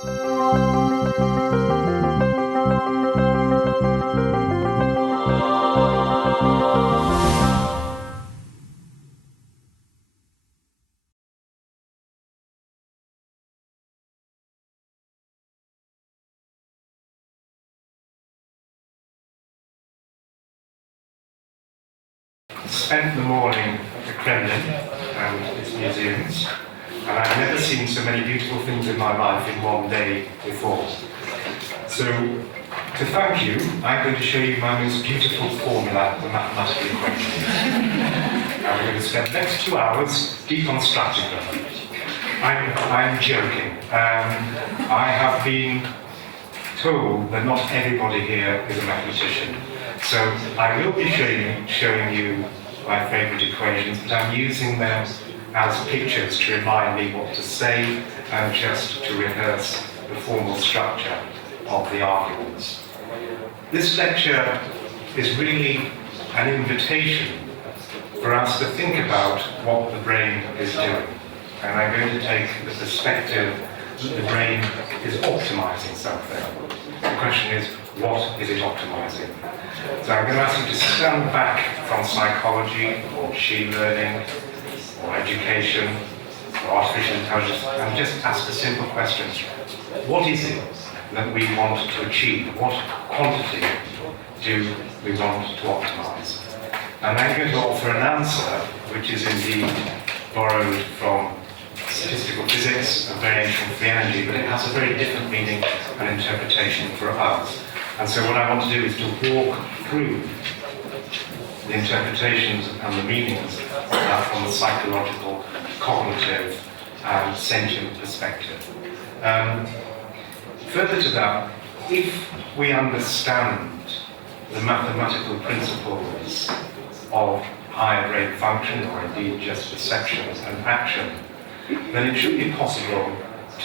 Spent the morning at the Kremlin and its museums, and I've never seen so many beautiful things in my life in one day before. So, to thank you, I'm going to show you my most beautiful formula for mathematical equations. And we're going to spend the next 2 hours deconstructing them. I'm joking. I have been told that not everybody here is a mathematician. So I will be showing you my favourite equations, but I'm using them as pictures to remind me what to say and just to rehearse the formal structure of the arguments. This lecture is really an invitation for us to think about what the brain is doing. And I'm going to take the perspective that the brain is optimizing something. The question is, what is it optimizing? So I'm going to ask you to stand back from psychology or machine learning or education or artificial intelligence and just ask the simple question: what is it that we want to achieve? What quantity do we want to optimize? And I'm going to offer an answer which is indeed borrowed from statistical physics, a variation of free energy, but it has a very different meaning and interpretation for us. And so what I want to do is to walk through the interpretations and the meanings of that from a psychological, cognitive, and sentient perspective. Further to that, if we understand the mathematical principles of higher brain function, or indeed just perception and action, then it should be possible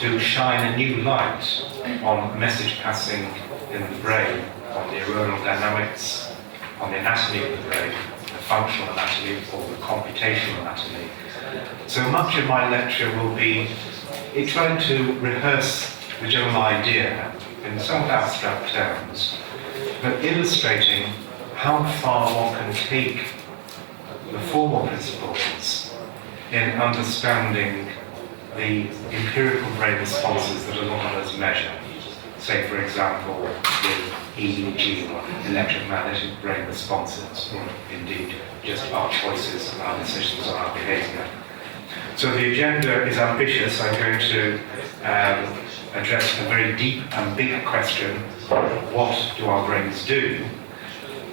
to shine a new light on message passing in the brain, on the neuronal dynamics, on the anatomy of the brain, the functional anatomy or the computational anatomy. So much of my lecture will be trying to rehearse the general idea in somewhat abstract terms, but illustrating how far one can take the formal principles in understanding the empirical brain responses that a lot of us measure. Say, for example, with EEG, or electromagnetic brain responses, or indeed just our choices and our decisions on our behaviour. So the agenda is ambitious. I'm going to address a very deep and big question: what do our brains do?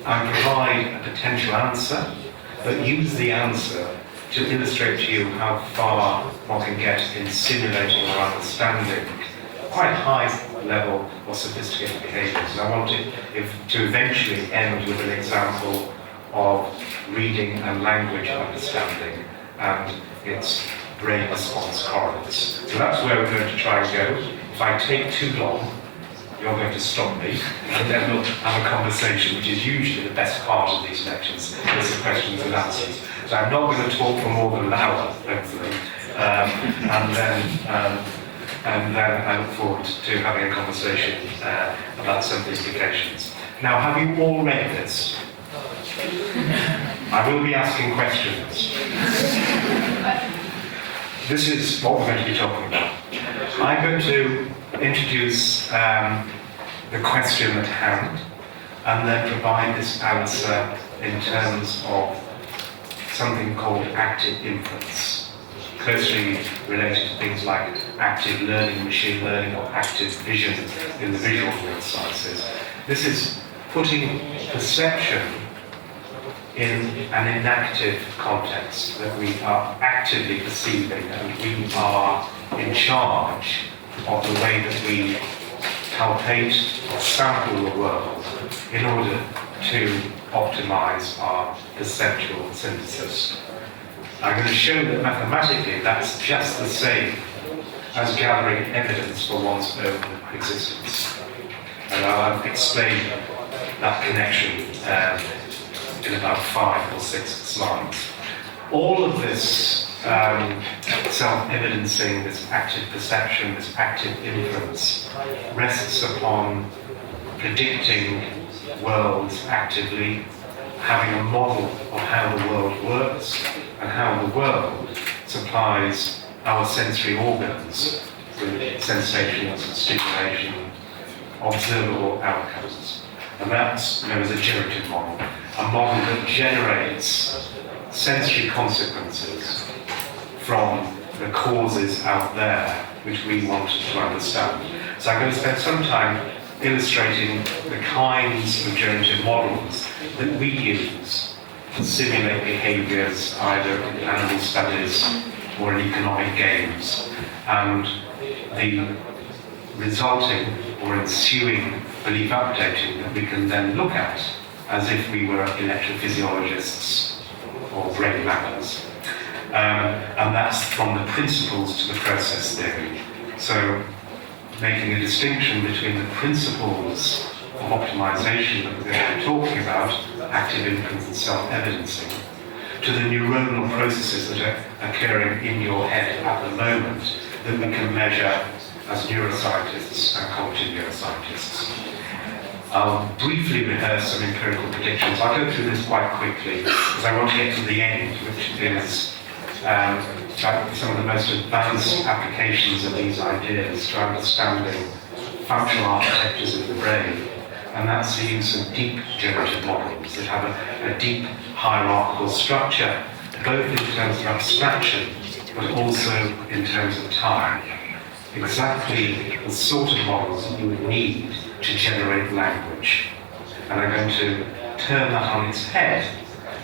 And provide a potential answer, but use the answer to illustrate to you how far one can get in simulating or understanding quite high level or sophisticated behaviours. And I want to eventually end with an example of reading and language understanding and its brain response correlates. So that's where we're going to try and go. If I take too long, you're going to stop me, and then we'll have a conversation, which is usually the best part of these lectures, is the questions and answers. So I'm not going to talk for more than an hour, hopefully, and then I look forward to having a conversation about some of the implications. Now, have you all read this? I will be asking questions. This is what we're going to be talking about. I'm going to introduce the question at hand, and then provide this answer in terms of something called active inference, closely related to things like active learning, machine learning, or active vision in the visual field sciences. This is putting perception in an inactive context, that we are actively perceiving and we are in charge of the way that we palpate or sample the world in order to optimize our perceptual synthesis. I'm going to show that mathematically that's just the same as gathering evidence for one's own existence. And I'll explain that connection in about 5 or 6 slides. All of this self-evidencing, this active perception, this active inference, rests upon predicting worlds actively, having a model of how the world works and how the world supplies our sensory organs with sensations and stimulation, observable outcomes. And that's known as a generative model, a model that generates sensory consequences from the causes out there which we want to understand. So I'm going to spend some time illustrating the kinds of generative models that we use to simulate behaviours either in animal studies or in economic games, and the resulting or ensuing belief updating that we can then look at as if we were electrophysiologists or brain mappers. And that's from the principles to the process theory. So making a distinction between the principles of optimization that we're going to be talking about, active inference and self-evidencing, to the neuronal processes that are occurring in your head at the moment that we can measure as neuroscientists and cognitive neuroscientists. I'll briefly rehearse some empirical predictions. I'll go through this quite quickly because I want to get to the end, which is some of the most advanced applications of these ideas to understanding functional architectures of the brain. And that's the use of deep generative models that have a deep hierarchical structure, both in terms of abstraction, but also in terms of time. Exactly the sort of models that you would need to generate language. And I'm going to turn that on its head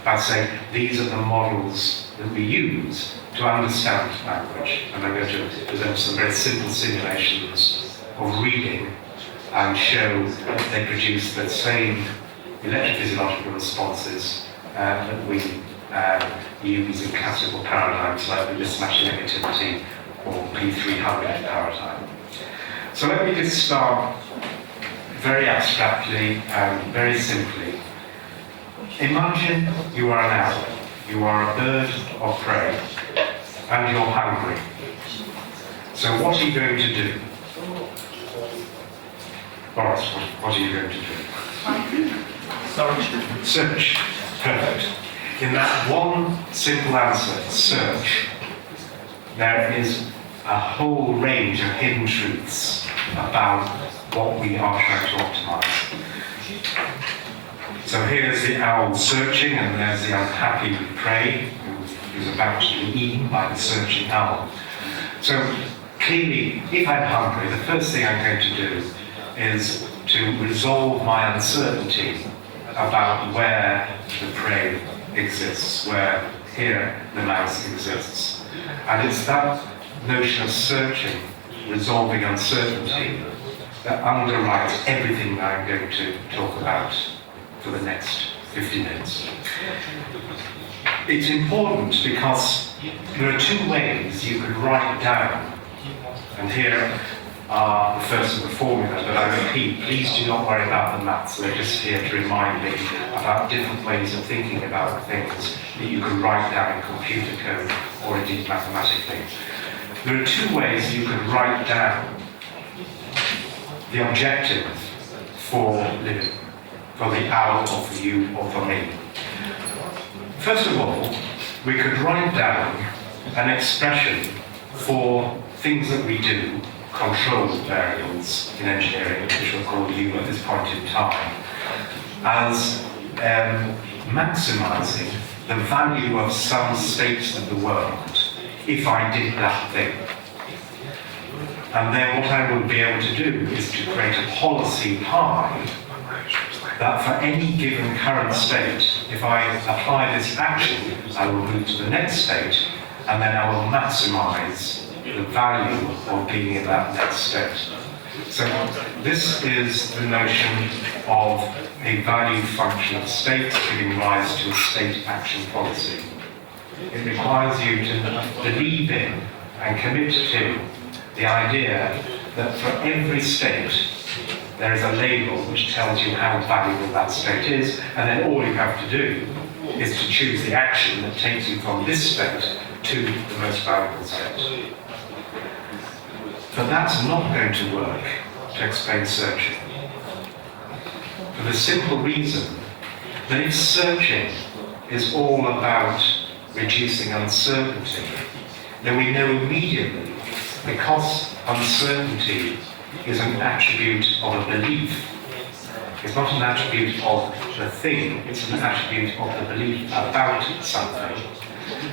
by saying these are the models that we use to understand language. And I'm going to present some very simple simulations of reading and show that they produce the same electrophysiological responses that we use in classical paradigms like the mismatch negativity or P300 paradigm. So let me just start very abstractly and very simply. Imagine you are an owl, you are a bird of prey, and you're hungry. So what are you going to do? Boris, what are you going to do? Search. Perfect. In that one simple answer, search, there is a whole range of hidden truths about what we are trying to optimize. So here's the owl searching, and there's the unhappy prey who's about to be eaten by the searching owl. So clearly, if I'm hungry, the first thing I'm going to do is to resolve my uncertainty about where the prey exists, where here the mouse exists. And it's that notion of searching, resolving uncertainty, that underwrites everything that I'm going to talk about for the next 50 minutes. It's important because there are two ways you could write down, and here are the first of the formulas, but I repeat, please do not worry about the maths. They're just here to remind me about different ways of thinking about things that you can write down in computer code or indeed mathematically. There are two ways you can write down the objective for living, for the owl or for you or for me. First of all, we could write down an expression for things that we do, control variables in engineering, which we'll call U at this point in time, as maximizing the value of some states of the world if I did that thing. And then what I would be able to do is to create a policy pi that for any given current state, if I apply this action, I will move to the next state, and then I will maximize the value of being in that next state. So this is the notion of a value function of state giving rise to a state action policy. It requires you to believe in and commit to the idea that for every state there is a label which tells you how valuable that state is, and then all you have to do is to choose the action that takes you from this state to the most valuable state. But that's not going to work to explain searching. For the simple reason that if searching is all about reducing uncertainty, then we know immediately, because uncertainty is an attribute of a belief. It's not an attribute of the thing, it's an attribute of the belief about something.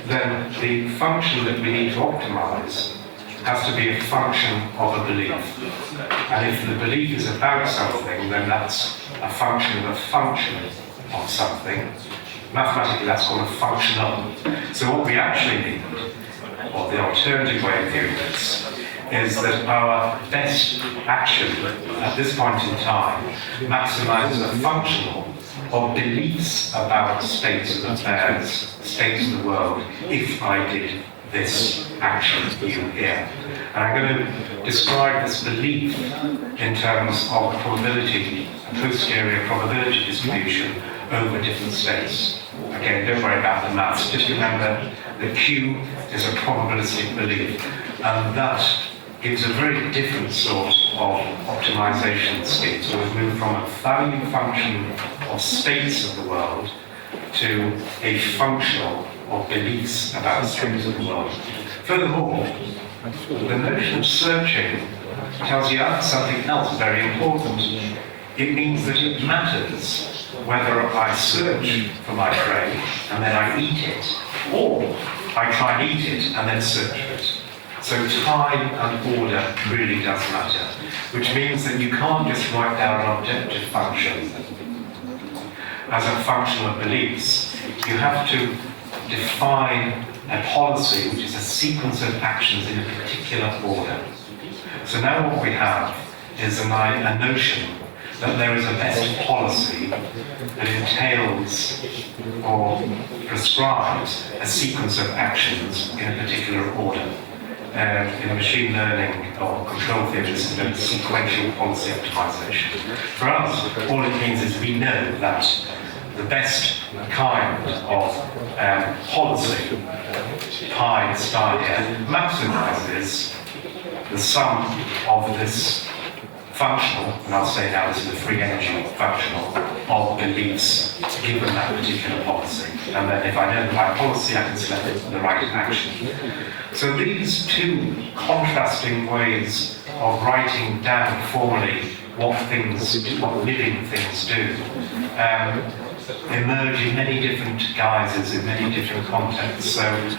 Then the function that we need to optimize has to be a function of a belief. And if the belief is about something, then that's a function of a function of something. Mathematically, that's called a functional. So what we actually need, or the alternative way of viewing this, is that our best action at this point in time maximizes the functional of beliefs about states of affairs, states of the world, if I did this action you here. And I'm going to describe this belief in terms of probability, a posterior probability distribution over different states. Again, don't worry about the maths, just remember that Q is a probabilistic belief, and that gives a very different sort of optimization scheme. So we've moved from a value function of states of the world to a functional of beliefs about states of the world. Furthermore, the notion of searching tells you something else very important. It means that it matters whether I search for my prey and then I eat it, or I try and eat it and then search for it. So time and order really does matter, which means that you can't just write down an objective function as a function of beliefs. You have to define a policy, which is a sequence of actions in a particular order. So now what we have is a notion that there is a best policy that entails or prescribes a sequence of actions in a particular order. In machine learning or control theory, this is known as sequential policy optimization. For us, all it means is we know that the best kind of policy, pi star here, maximizes the sum of this functional, and I'll say now this is a free energy functional, of beliefs given that particular policy. And then if I know the right policy, I can select the right action. So these two contrasting ways of writing down formally what living things do, emerge in many different guises, in many different contexts. So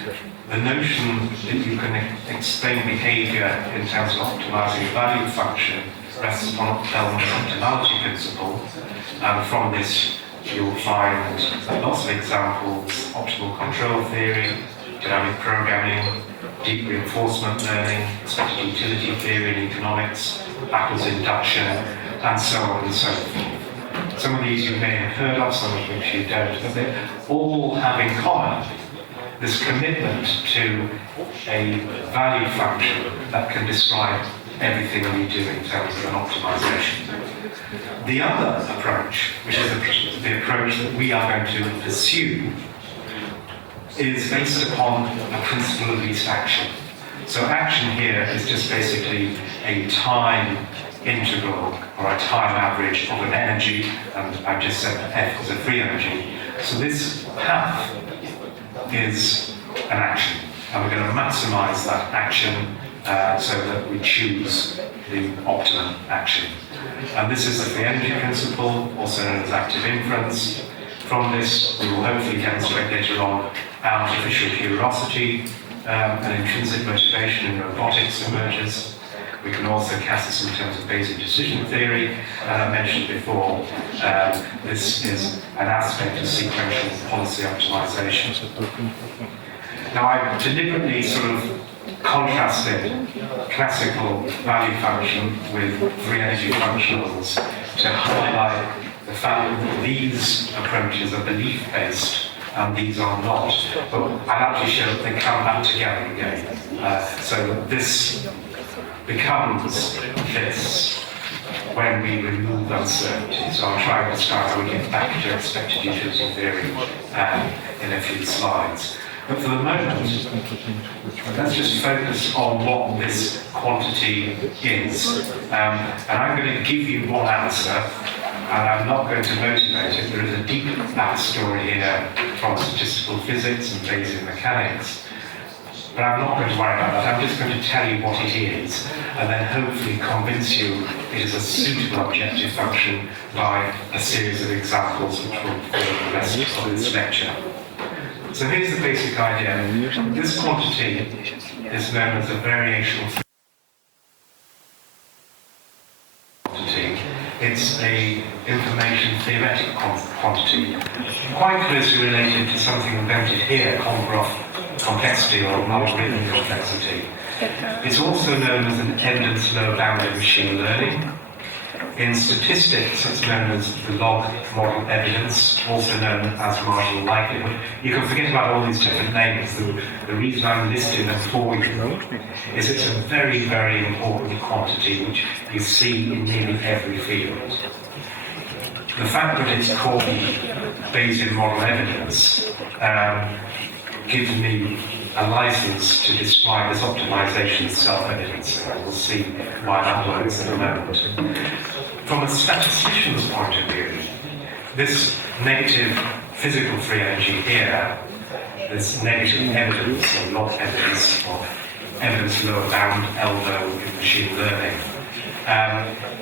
the notion that you can explain behavior in terms of optimizing a value function rests upon Bellman's optimality principle, and from this you'll find lots of examples: optimal control theory, dynamic programming, deep reinforcement learning, expected utility theory in economics, backwards induction, and so on and so forth. Some of these you may have heard of, some of which you don't, but they all have in common this commitment to a value function that can describe everything we do in terms of an optimization. The other approach, which is the approach that we are going to pursue, is based upon a principle of least action. So action here is just basically a time integral or a time average of an energy, and I've just said that F is a free energy. So this path is an action, and we're going to maximize that action so that we choose the optimum action. And this is the free energy principle, also known as active inference. From this, we will hopefully demonstrate later on artificial curiosity, and intrinsic motivation in robotics emerges. We can also cast this in terms of Bayesian decision theory, and I mentioned before, this is an aspect of sequential policy optimization. Now, I've deliberately sort of contrasted classical value function with free energy functionals to highlight the fact that these approaches are belief-based and these are not. But I'd actually show that they come back together again. So this becomes this when we remove uncertainty. So I'll try and describe how we get back to expected utility theory in a few slides. But for the moment, let's just focus on what this quantity is. And I'm going to give you one answer, and I'm not going to motivate it. There is a deep backstory here from statistical physics and Bayesian mechanics. But I'm not going to worry about that. I'm just going to tell you what it is, and then hopefully convince you it is a suitable objective function by a series of examples which will form the rest of this lecture. So here's the basic idea. This quantity is known as a variational quantity. It's an information theoretic quantity, quite closely related to something invented here, Prof. Complexity or logarithmic complexity. It's also known as an evidence lower bound in machine learning. In statistics, it's known as the log model evidence, also known as marginal likelihood. You can forget about all these different names. The reason I'm listing them for you is it's a very, very important quantity which you see in nearly every field. The fact that it's called Bayesian model evidence gives me a license to describe this optimization self-evidence. We'll see why that works in a moment. From a statistician's point of view, this negative physical free energy here, this negative evidence or log evidence or evidence lower bound elbow in machine learning,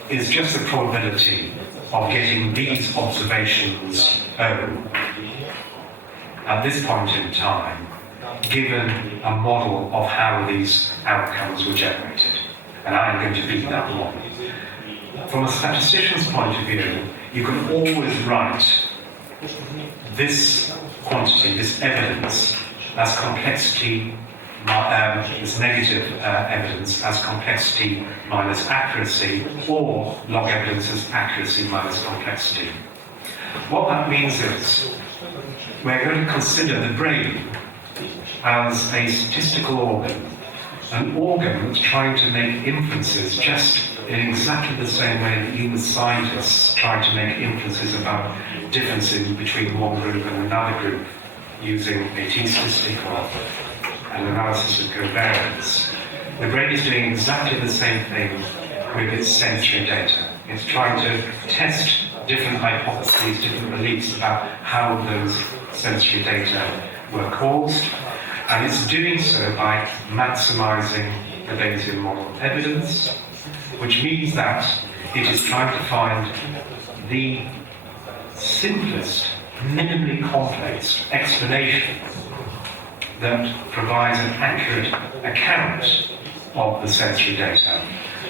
is just the probability of getting these observations O at this point in time, given a model of how these outcomes were generated. And I'm going to beat that model. From a statistician's point of view, you can always write this quantity, this evidence, as complexity, this negative evidence as complexity minus accuracy, or log evidence as accuracy minus complexity. What that means is, we're going to consider the brain as a statistical organ, an organ that's trying to make inferences just in exactly the same way that you as scientists try to make inferences about differences between one group and another group using a t-statistic or an analysis of covariance. The brain is doing exactly the same thing with its sensory data. It's trying to test different hypotheses, different beliefs about how those sensory data were caused, and it's doing so by maximizing the Bayesian model evidence, which means that it is trying to find the simplest, minimally complex explanation that provides an accurate account of the sensory data.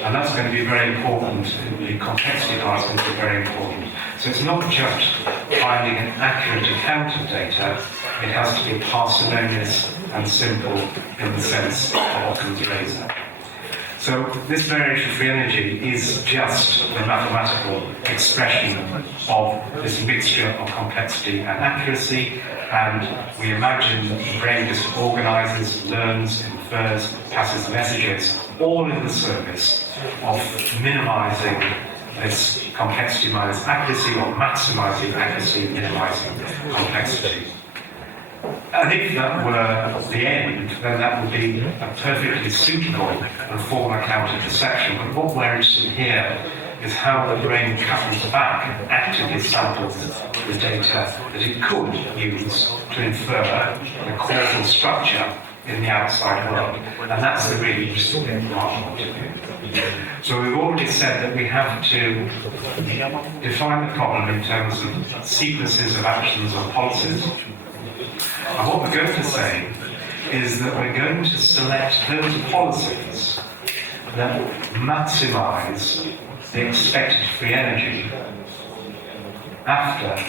And that's going to be very important. The complexity part is going to be very important. So it's not just finding an accurate account of data, it has to be parsimonious and simple in the sense of Occam's razor. So this variation-free energy is just the mathematical expression of this mixture of complexity and accuracy, and we imagine that the brain just organizes, learns, infers, passes messages, all in the service of minimizing this complexity minus accuracy, or maximizing accuracy, minimizing complexity. And if that were the end, then that would be a perfectly suitable and formal account of perception. But what we're interested in here is how the brain comes back and actively samples the data that it could use to infer the causal structure in the outside world. And that's the really interesting part. So we've already said that we have to define the problem in terms of sequences of actions or policies. And what we're going to say is that we're going to select those policies that maximize the expected free energy after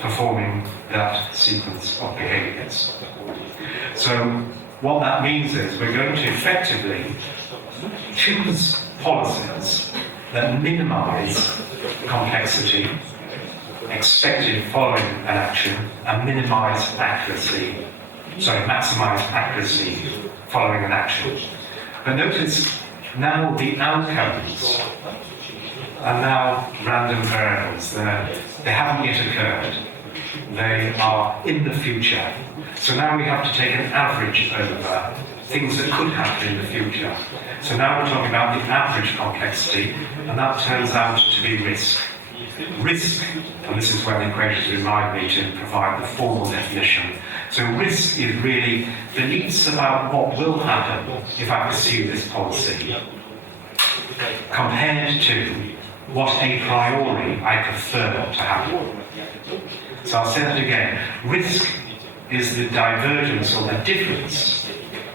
performing that sequence of behaviors. So what that means is we're going to effectively choose policies that minimize complexity expected following an action and maximize accuracy following an action. But notice now the outcomes are now random variables. They haven't yet occurred. They are in the future. So now we have to take an average over things that could happen in the future. So now we're talking about the average complexity, and that turns out to be risk. Risk, and this is where the equations remind me to provide the formal definition. So risk is really beliefs about what will happen if I pursue this policy, compared to what a priori I prefer to happen. So I'll say that again. Risk is the divergence or the difference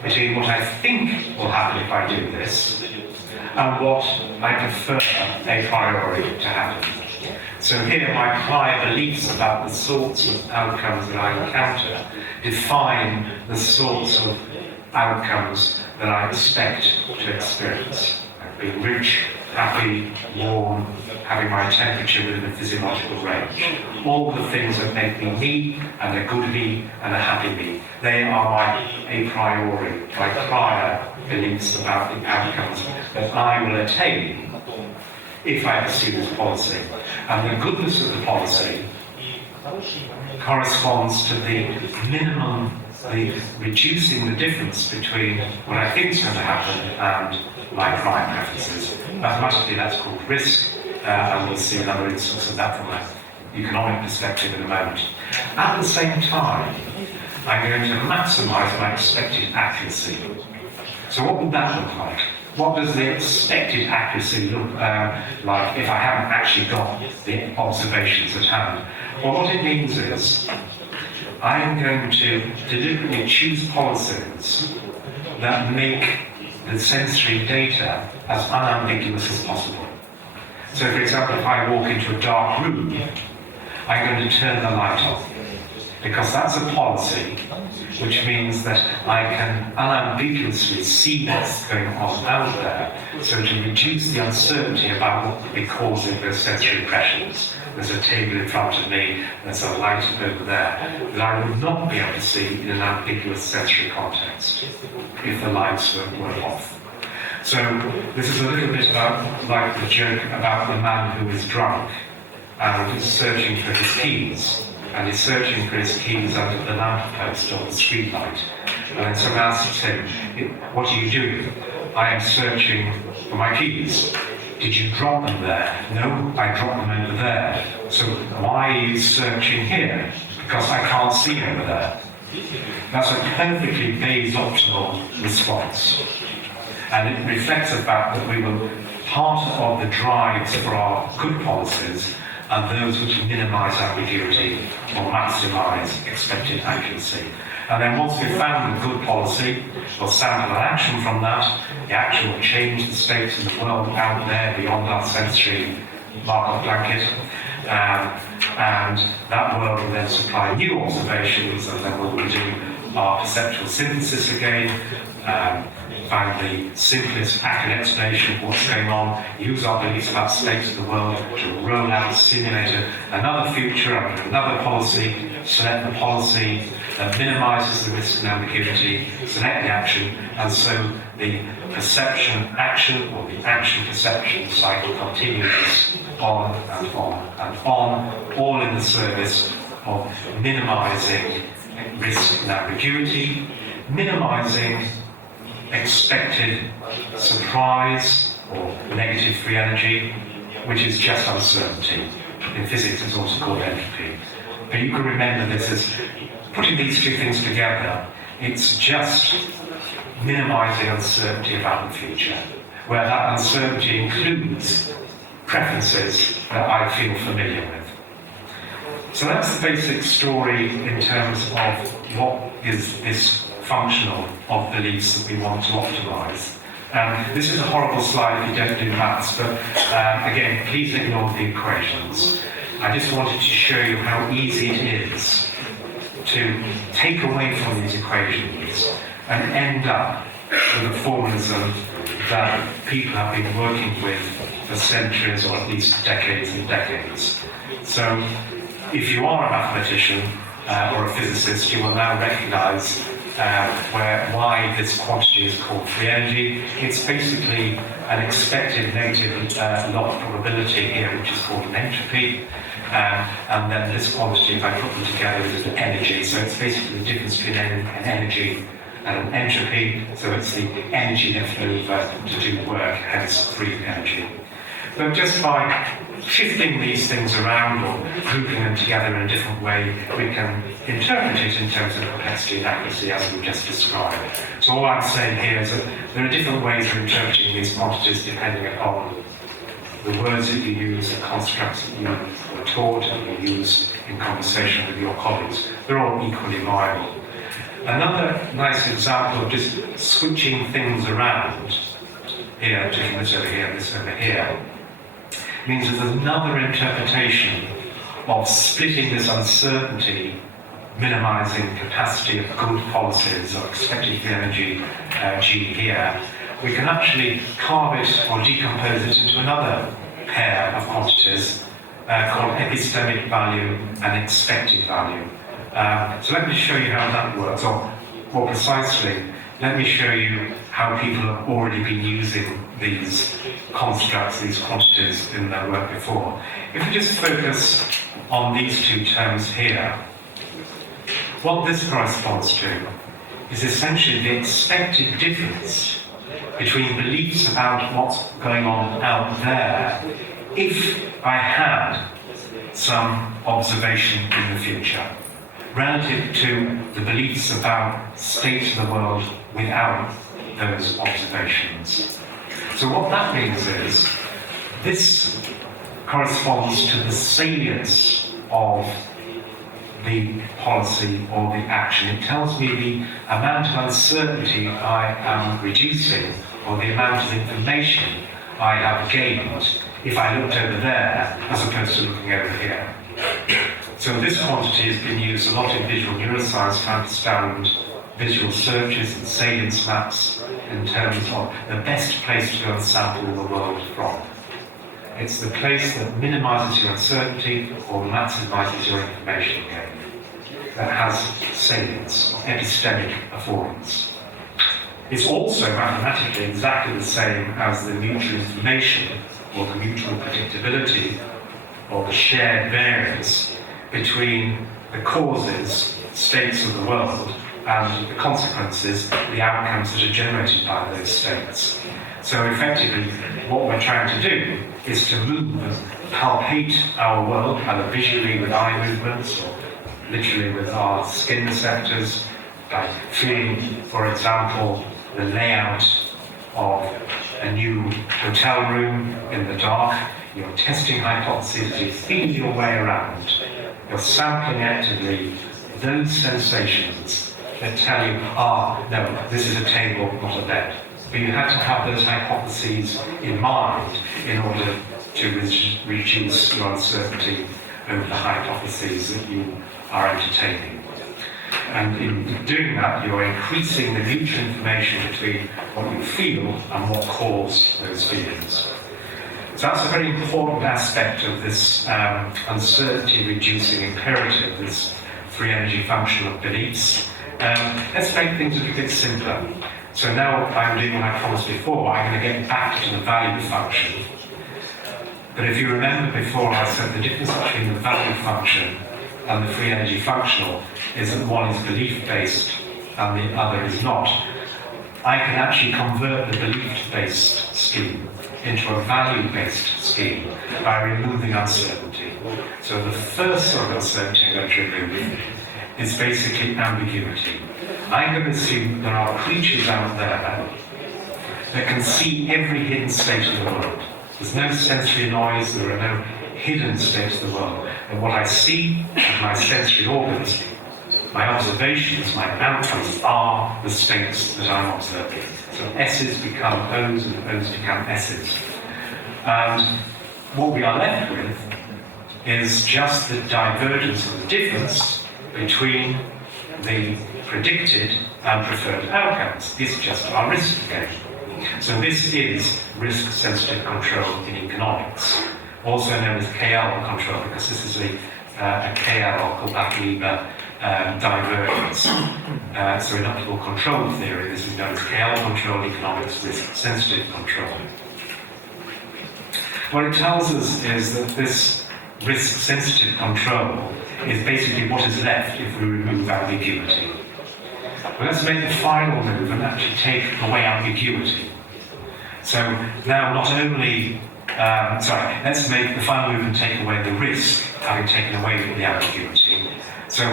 between what I think will happen if I do this and what I prefer a priori to happen. So here my prior beliefs about the sorts of outcomes that I encounter define the sorts of outcomes that I expect to experience. Being rich, happy, warm, having my temperature within a physiological range. All the things that make me me, and a good me, and a happy me. They are my a priori, my prior beliefs about the outcomes that I will attain if I pursue this policy. And the goodness of the policy corresponds to the minimum, the reducing the difference between what I think is going to happen and my prior preferences. Mathematically, that's called risk, and we'll see another instance of that from an economic perspective in a moment. At the same time, I'm going to maximize my expected accuracy. So what would that look like? What does the expected accuracy look like if I haven't actually got the observations at hand? Well, what it means is I'm going to deliberately choose policies that make the sensory data as unambiguous as possible. So, for example, if I walk into a dark room, I'm going to turn the light off, because that's a policy which means that I can unambiguously see what's going on out there, so to reduce the uncertainty about what could be causing those sensory impressions. There's a table in front of me, there's a light over there, that I would not be able to see in an ambiguous sensory context if the lights were off. So this is a little bit about, like the joke about the man who is drunk and is searching for his keys. And he's searching for his keys under the lamppost or the street light. And then someone asks him, "What are you doing?" "I am searching for my keys." "Did you drop them there?" "No, I dropped them over there." "So why are you searching here?" "Because I can't see over there." That's a perfectly Bayes optimal response. And it reflects the fact that we were part of the drives for our good policies and those which minimize ambiguity or maximize expected accuracy. And then once we've found the good policy, we'll sample an action from that. The action will change the states in the world out there beyond our sensory Markov blanket. And that world will then supply new observations, and then we'll do our perceptual synthesis again, find the simplest accurate explanation of what's going on, use our beliefs about states of the world to roll out, simulate another future under another policy, select the policy that minimizes the risk and ambiguity, select the action, and so the perception action or the action perception cycle continues on and on and on, all in the service of minimizing risk and ambiguity, minimizing expected surprise or negative free energy, which is just uncertainty. In physics, it's also called entropy. But you can remember this as putting these two things together. It's just minimizing uncertainty about the future, where that uncertainty includes preferences that I feel familiar with. So that's the basic story in terms of what is this functional of beliefs that we want to optimize. This is a horrible slide if you don't do maths, but again, please ignore the equations. I just wanted to show you how easy it is to take away from these equations and end up with a formalism that people have been working with for centuries or at least decades and decades. So if you are a mathematician or a physicist, you will now recognize why this quantity is called free energy. It's basically an expected negative law of probability here, which is called an entropy. and then this quantity, if I put them together, is the energy. So it's basically the difference between an energy and an entropy. So it's the energy left over to do work, hence free energy. But just by shifting these things around or grouping them together in a different way, we can interpret it in terms of complexity and accuracy as we just described. So all I'm saying here is that there are different ways of interpreting these quantities depending upon the words that you use, the constructs that you were taught and you use in conversation with your colleagues. They're all equally viable. Another nice example of just switching things around, here, taking this over here, this over here, means that there's another interpretation of splitting this uncertainty, minimizing capacity of good policies or expected energy G here. We can actually carve it or decompose it into another pair of quantities called epistemic value and expected value. So let me show you how that works, or more precisely, let me show you how people have already been using these constructs, these quantities in their work before. If we just focus on these two terms here, what this corresponds to is essentially the expected difference between beliefs about what's going on out there if I had some observation in the future, relative to the beliefs about state of the world without those observations. So what that means is, this corresponds to the salience of the policy or the action. It tells me the amount of uncertainty I am reducing, or the amount of information I have gained if I looked over there as opposed to looking over here. So this quantity has been used a lot in visual neuroscience to understand visual searches and salience maps in terms of the best place to go and sample the world from. It's the place that minimizes your uncertainty or maximizes your information gain, that has salience, epistemic affordance. It's also mathematically exactly the same as the mutual information or the mutual predictability or the shared variance between the causes, states of the world, and the consequences, the outcomes that are generated by those states. So effectively, what we're trying to do is to move and palpate our world, either visually with eye movements or literally with our skin receptors, by feeling, for example, the layout of a new hotel room in the dark. You're testing hypotheses as you feel your way around. You're sampling actively those sensations that tell you, no, this is a table, not a bed. But you have to have those hypotheses in mind in order to reduce your uncertainty over the hypotheses that you are entertaining. And in doing that, you're increasing the mutual information between what you feel and what caused those feelings. So that's a very important aspect of this uncertainty-reducing imperative, this free energy function of beliefs. Let's make things a little bit simpler. So now I'm doing what I promised before. I'm going to get back to the value function. But if you remember before, I said the difference between the value function and the free energy functional is that one is belief-based and the other is not. I can actually convert the belief-based scheme into a value-based scheme by removing uncertainty. So the first sort of uncertainty I'm going to remove is basically ambiguity. I'm going to assume there are creatures out there that can see every hidden state of the world. There's no sensory noise, there are no hidden states of the world. And what I see with my sensory organs, my observations, my outcomes are the states that I'm observing. So S's become O's and O's become S's. And what we are left with is just the divergence or the difference between the predicted and preferred outcomes. It's just our risk gain. So this is risk-sensitive control in economics, also known as KL control, because this is a KL, called Bach-Lieber, divergence. So in optical control theory, this is known as KL control, economics, risk-sensitive control. What it tells us is that this risk-sensitive control is basically what is left if we remove ambiguity. Well, let's make the final move and actually take away ambiguity. So now not only, let's make the final move and take away the risk, having taken away the ambiguity. So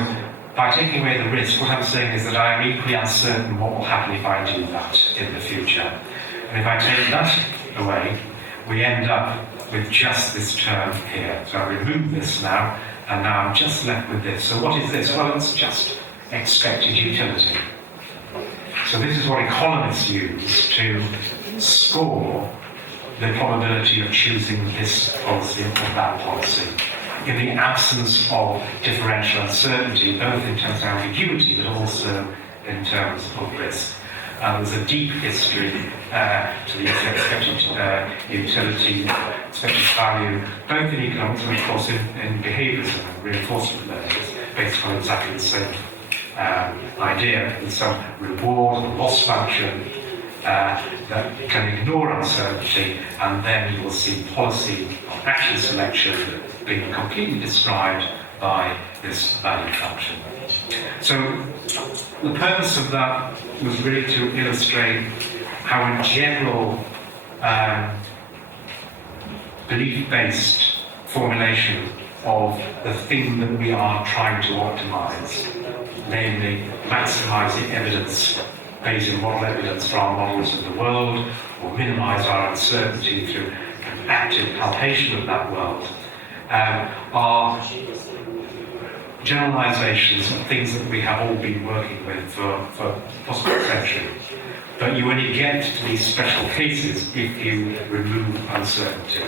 by taking away the risk, what I'm saying is that I am equally uncertain what will happen if I do that in the future. And if I take that away, we end up with just this term here. So I remove this now, and now I'm just left with this. So what is this? Well, it's just expected utility. So this is what economists use to score the probability of choosing this policy or that policy. In the absence of differential uncertainty, both in terms of ambiguity, but also in terms of risk. There's a deep history to the expected utility, expected value, both in economics and of course in behaviourism and reinforcement learning. It's based on exactly the same idea. There's some reward or loss function that can ignore uncertainty, and then you will see policy or action selection being completely described by this value function. So the purpose of that was really to illustrate how in general belief-based formulation of the thing that we are trying to optimize, namely maximizing evidence, Bayesian model evidence for our models of the world, or minimize our uncertainty through active palpation of that world, are generalizations of things that we have all been working with for possibly a century. But you only get to these special cases if you remove uncertainty.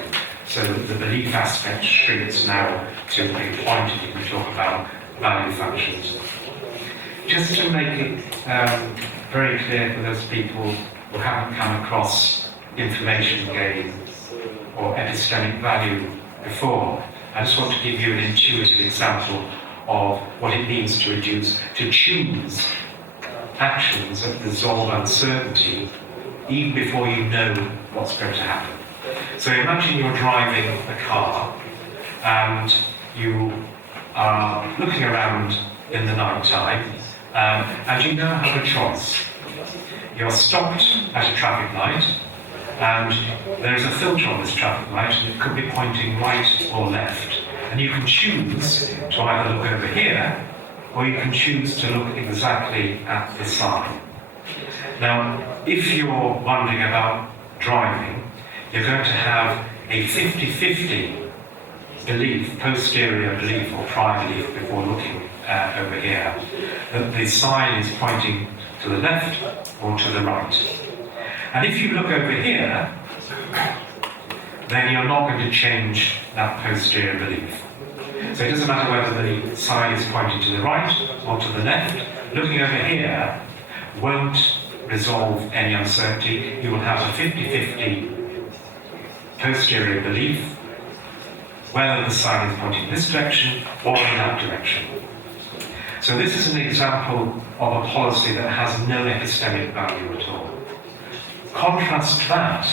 So the belief aspect shrinks now to a point if you can talk about value functions. Just to make it very clear for those people who haven't come across information gain or epistemic value before, I just want to give you an intuitive example of what it means to choose actions that resolve uncertainty even before you know what's going to happen. So imagine you're driving a car and you are looking around in the night time and you now have a choice. You're stopped at a traffic light and there's a filter on this traffic light and it could be pointing right or left. And you can choose to either look over here, or you can choose to look exactly at the sign. Now, if you're wondering about driving, you're going to have a 50-50 belief, posterior belief or prior belief before looking over here, that the sign is pointing to the left or to the right. And if you look over here, then you're not going to change that posterior belief. So it doesn't matter whether the sign is pointing to the right or to the left. Looking over here won't resolve any uncertainty. You will have a 50-50 posterior belief, whether the sign is pointing in this direction or in that direction. So this is an example of a policy that has no epistemic value at all. Contrast that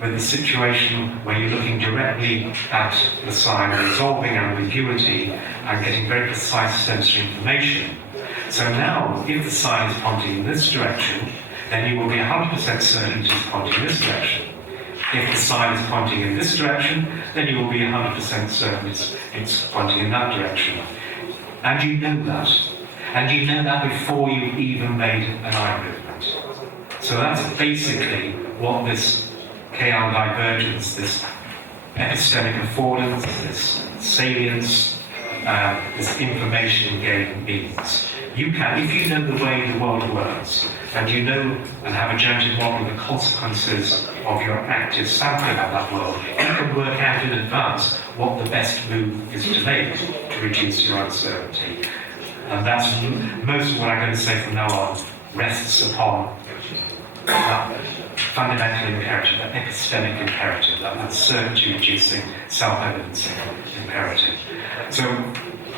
with the situation where you're looking directly at the sign, resolving ambiguity and getting very precise sensory information. So now, if the sign is pointing in this direction, then you will be 100% certain it is pointing in this direction. If the sign is pointing in this direction, then you will be 100% certain it's pointing in that direction. And you know that. And you know that before you've even made an eye movement. So that's basically what this KL divergence, this epistemic affordance, this salience, this information gain means. You can, if you know the way the world works, and you know and have a generative model of the consequences of your active sampling of that world, you can work out in advance what the best move is to make to reduce your uncertainty. And that's most of what I'm going to say from now on rests upon that fundamental imperative, that epistemic imperative, that uncertainty-reducing, self-evidencing imperative. So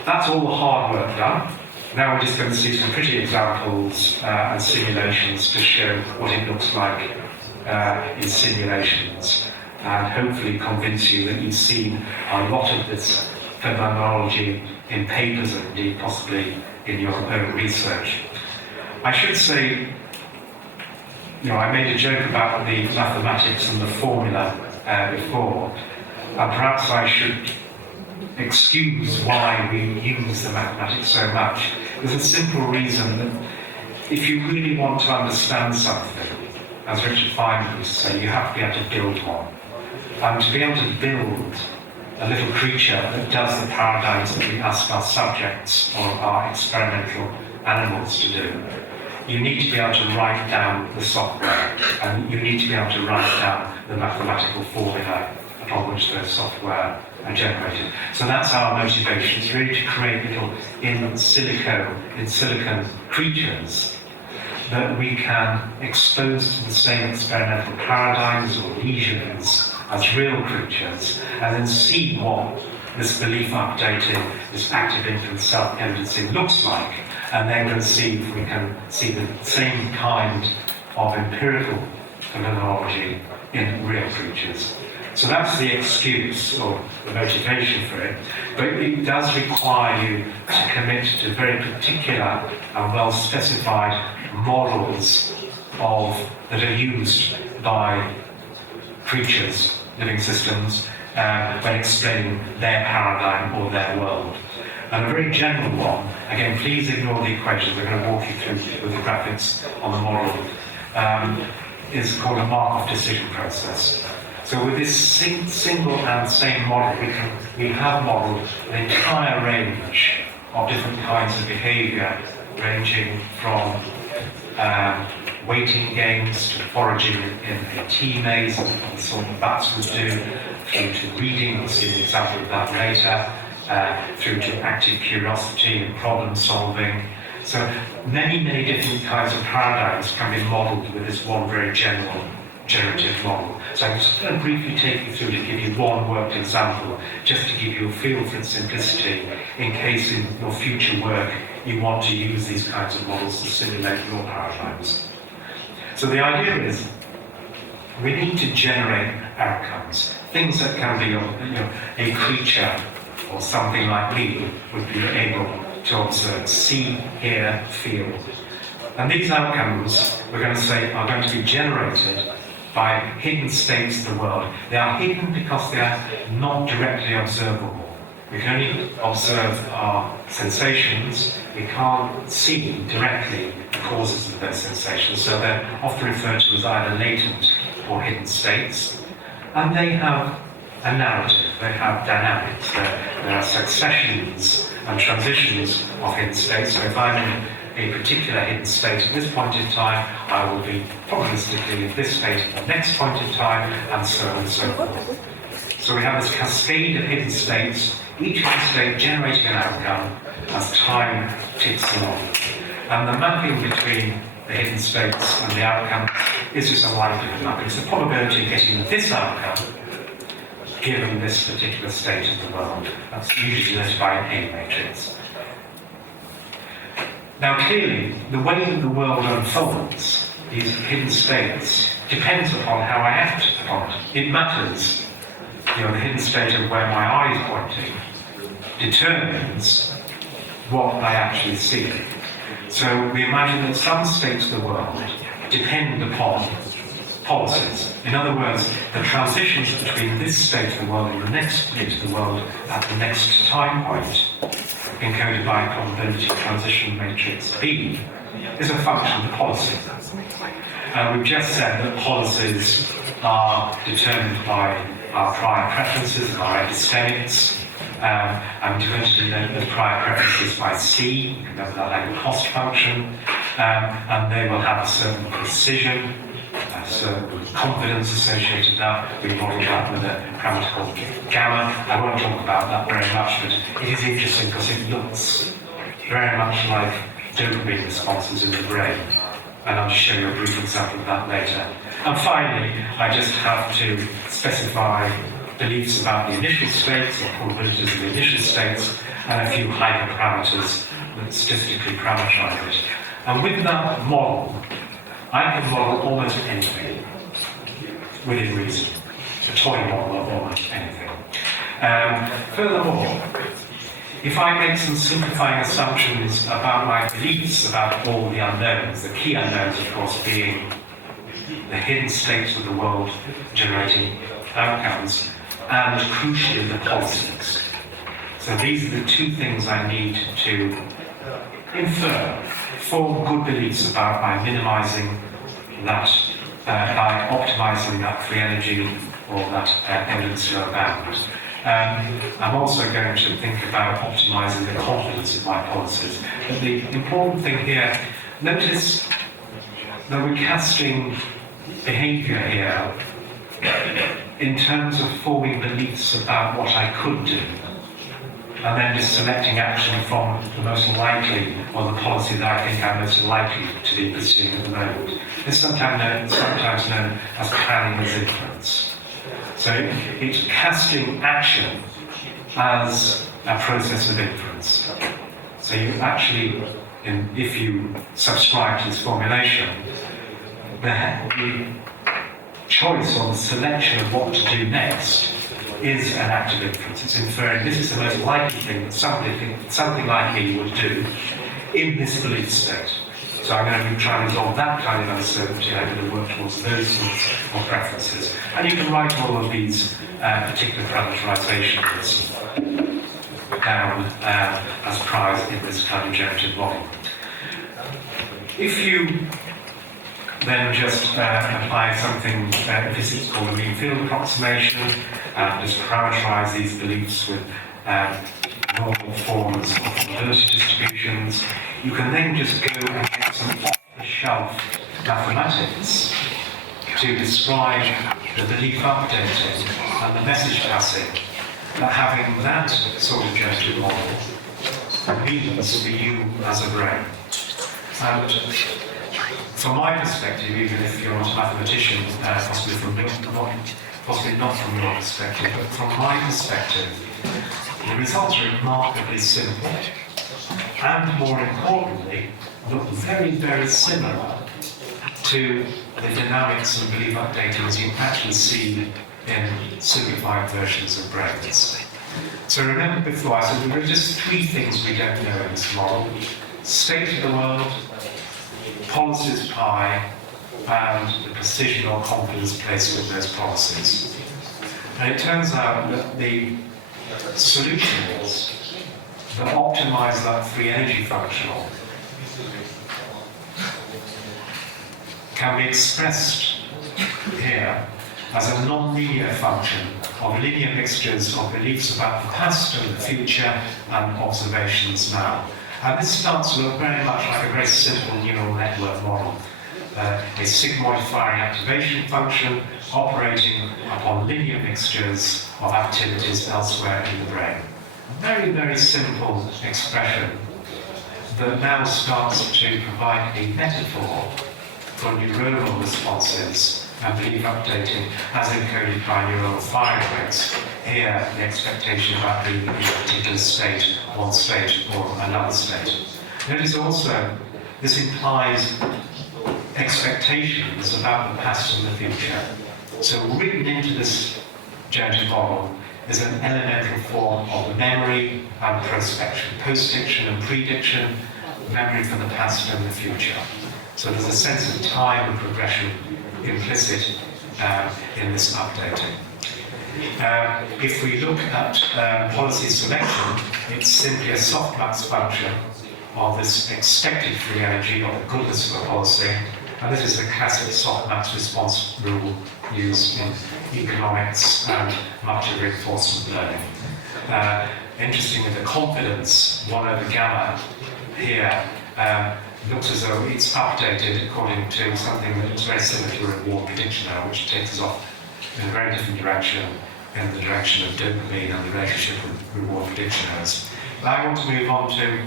that's all the hard work done. Now we're just going to see some pretty examples and simulations to show what it looks like in simulations. and hopefully convince you that you've seen a lot of this phenomenology in papers and indeed possibly in your own research. I should say, I made a joke about the mathematics and the formula before, and perhaps I should excuse why we use the mathematics so much. There's a simple reason that if you really want to understand something, as Richard Feynman used to say, you have to be able to build one. And to be able to build a little creature that does the paradigms that we ask our subjects or our experimental animals to do, you need to be able to write down the software, and you need to be able to write down the mathematical formula upon which those software are generated. So that's our motivation. It's really to create little in silicon creatures that we can expose to the same experimental paradigms or lesions as real creatures, and then see what this belief updating, this active inference self-evidencing looks like, and then can see if we can see the same kind of empirical phenomenology in real creatures. So that's the excuse or the motivation for it, but it does require you to commit to very particular and well-specified models that are used by creatures, living systems, when explaining their paradigm or their world. And a very general one, again, please ignore the equations, we're going to walk you through with the graphics on the model, is called a Markov decision process. So with this single and same model, we have modeled an entire range of different kinds of behavior, ranging from waiting games to foraging in a tea maze, the sort of bats would do, through to reading, we'll see an example of that later, through to active curiosity and problem solving. So many different kinds of paradigms can be modelled with this one very general generative model. So I'm just going to briefly take you through to give you one worked example, just to give you a feel for its simplicity, in case in your future work you want to use these kinds of models to simulate your paradigms. So the idea is, we need to generate outcomes, things that can be a creature or something like me would be able to observe, see, hear, feel. And these outcomes, we're going to say, are going to be generated by hidden states of the world. They are hidden because they are not directly observable. We can only observe our sensations, we can't see directly the causes of those sensations, so they're often referred to as either latent or hidden states. And they have a narrative, they have dynamics, there are successions and transitions of hidden states. So if I'm in a particular hidden state at this point in time, I will be probabilistically in this state at the next point in time, and so on and so forth. So we have this cascade of hidden states, each hidden state generating an outcome as time ticks along. And the mapping between the hidden states and the outcome is just a likelihood mapping. It's the probability of getting this outcome given this particular state of the world. That's usually denoted by an A matrix. Now clearly, the way that the world unfolds, these hidden states, depends upon how I act upon it. It matters. The hidden state of where my eye is pointing determines what I actually see. So we imagine that some states of the world depend upon policies. In other words, the transitions between this state of the world and the next state of the world at the next time point, encoded by a probability transition matrix B, is a function of policy. We've just said that policies are determined by our prior preferences and our epistemics, and we're going to denote the prior preferences by C. You can remember that like a cost function, and they will have a certain precision, a certain confidence associated with that. We model that with a parameter called gamma. I won't talk about that very much, but it is interesting because it looks very much like dopamine responses in the brain. And I'll just show you a brief example of that later. And finally, I just have to specify beliefs about the initial states, or probabilities of the initial states, and a few hyperparameters that statistically parameterize it. And with that model, I can model almost anything within reason. a toy model of almost anything. Furthermore, if I make some simplifying assumptions about my beliefs about all the unknowns, the key unknowns, of course, being the hidden states of the world generating outcomes, and crucially the politics. So these are the two things I need to infer, form good beliefs about by minimizing that, by optimizing that free energy or that evidence to abound. I'm also going to think about optimizing the confidence of my policies. But the important thing here, notice that we're casting behavior here in terms of forming beliefs about what I could do, and then just selecting action from the most likely, or the policy that I think I'm most likely to be pursuing at the moment. It's sometimes known as planning as inference. So it's casting action as a process of inference. So you actually, if you subscribe to this formulation, the choice or the selection of what to do next is an act of inference. It's inferring this is the most likely thing that something like me would do in this belief state. So I'm going to be trying to resolve that kind of uncertainty. I'm going to work towards those sorts of preferences. And you can write all of these particular parameterizations down as priors in this kind of generative model. If you then just apply something in physics called a mean field approximation, just parameterize these beliefs with normal forms of probability distributions, you can then just go and get some off-the-shelf mathematics to describe the belief updating and the message passing that having that sort of generative model means for you as a brain. And from my perspective, even if you're not a mathematician, possibly not from your perspective, but from my perspective, the results are remarkably simple, and more importantly, look very, very similar to the dynamics of belief updating as you actually see in simplified versions of brains. So remember before I said there are just three things we don't know in this model: state of the world, policies pi, and the precision or confidence placed with those policies. And it turns out that the solutions that optimize that free energy functional can be expressed here as a non-linear function of linear mixtures of beliefs about the past and the future and observations now. And this starts to look very much like a very simple neural network model. A sigmoid firing activation function operating upon linear mixtures of activities elsewhere in the brain. A very, very simple expression that now starts to provide a metaphor for neuronal responses and belief updating as encoded by neural firing rates. Here, the expectation about being in a particular state, one state, or another state. Notice also, this implies expectations about the past and the future. So written into this generative model is an elemental form of memory and prospection, postdiction and prediction, memory for the past and the future. So there's a sense of time and progression implicit in this updating. If we look at policy selection, it's simply a softmax function of this expected free energy or the goodness of a policy, and this is a classic softmax response rule used in economics and much of reinforcement learning. Interestingly, the confidence 1 over gamma here looks as though it's updated according to something that is very similar to a reward prediction error, which takes us off in a very different direction, in the direction of dopamine and the relationship with reward prediction errors. But I want to move on to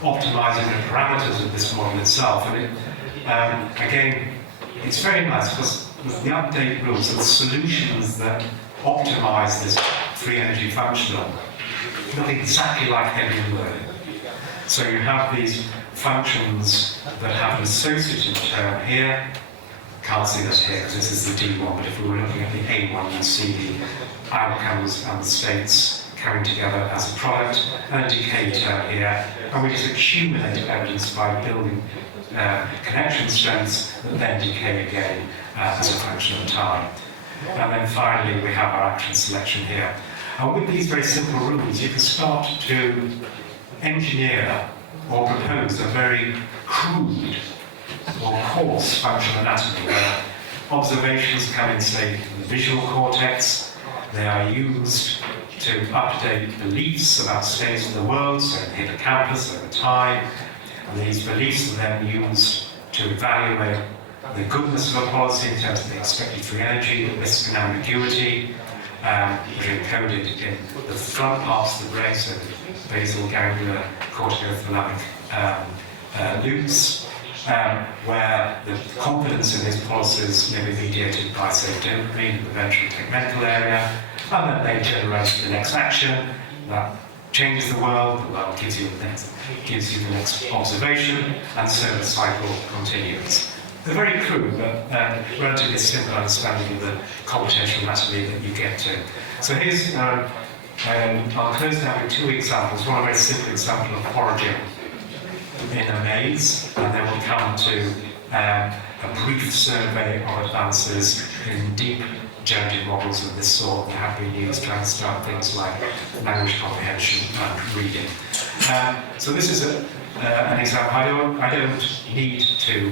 optimizing the parameters of this model itself. And again, it's very nice because the update rules are the solutions that optimize this free energy functional look exactly like Hebbian learning. So you have these functions that have an associative term here, can't see that here because this is the D1, but if we were looking at the A1, you'd see the outcomes and the states coming together as a product, and a decay term here, and we just accumulate evidence by building connection strengths that then decay again as a function of time. And then finally we have our action selection here. And with these very simple rules, you can start to engineer or propose a very crude or coarse functional anatomy where observations come in, say, from the visual cortex. They are used to update beliefs about states of the world, so in the hippocampus over time. And these beliefs are then used to evaluate the goodness of a policy in terms of the expected free energy, the risk and ambiguity, which are encoded in the front parts of the brain, so the basal ganglia, corticothalamic loops, where the confidence in these policies may be mediated by, say, dopamine in the ventral tegmental area, and then they generate the next action that changes the world gives you the next observation, and so the cycle continues. They're very crude, but relatively simple understanding of the computational anatomy that you get to. So here's, I'll close now with two examples. One a very simple example of foraging in a maze, and then we'll come to a brief survey of advances in deep generative models of this sort that have been used to understand things like language comprehension and reading. So this is an example. I don't need to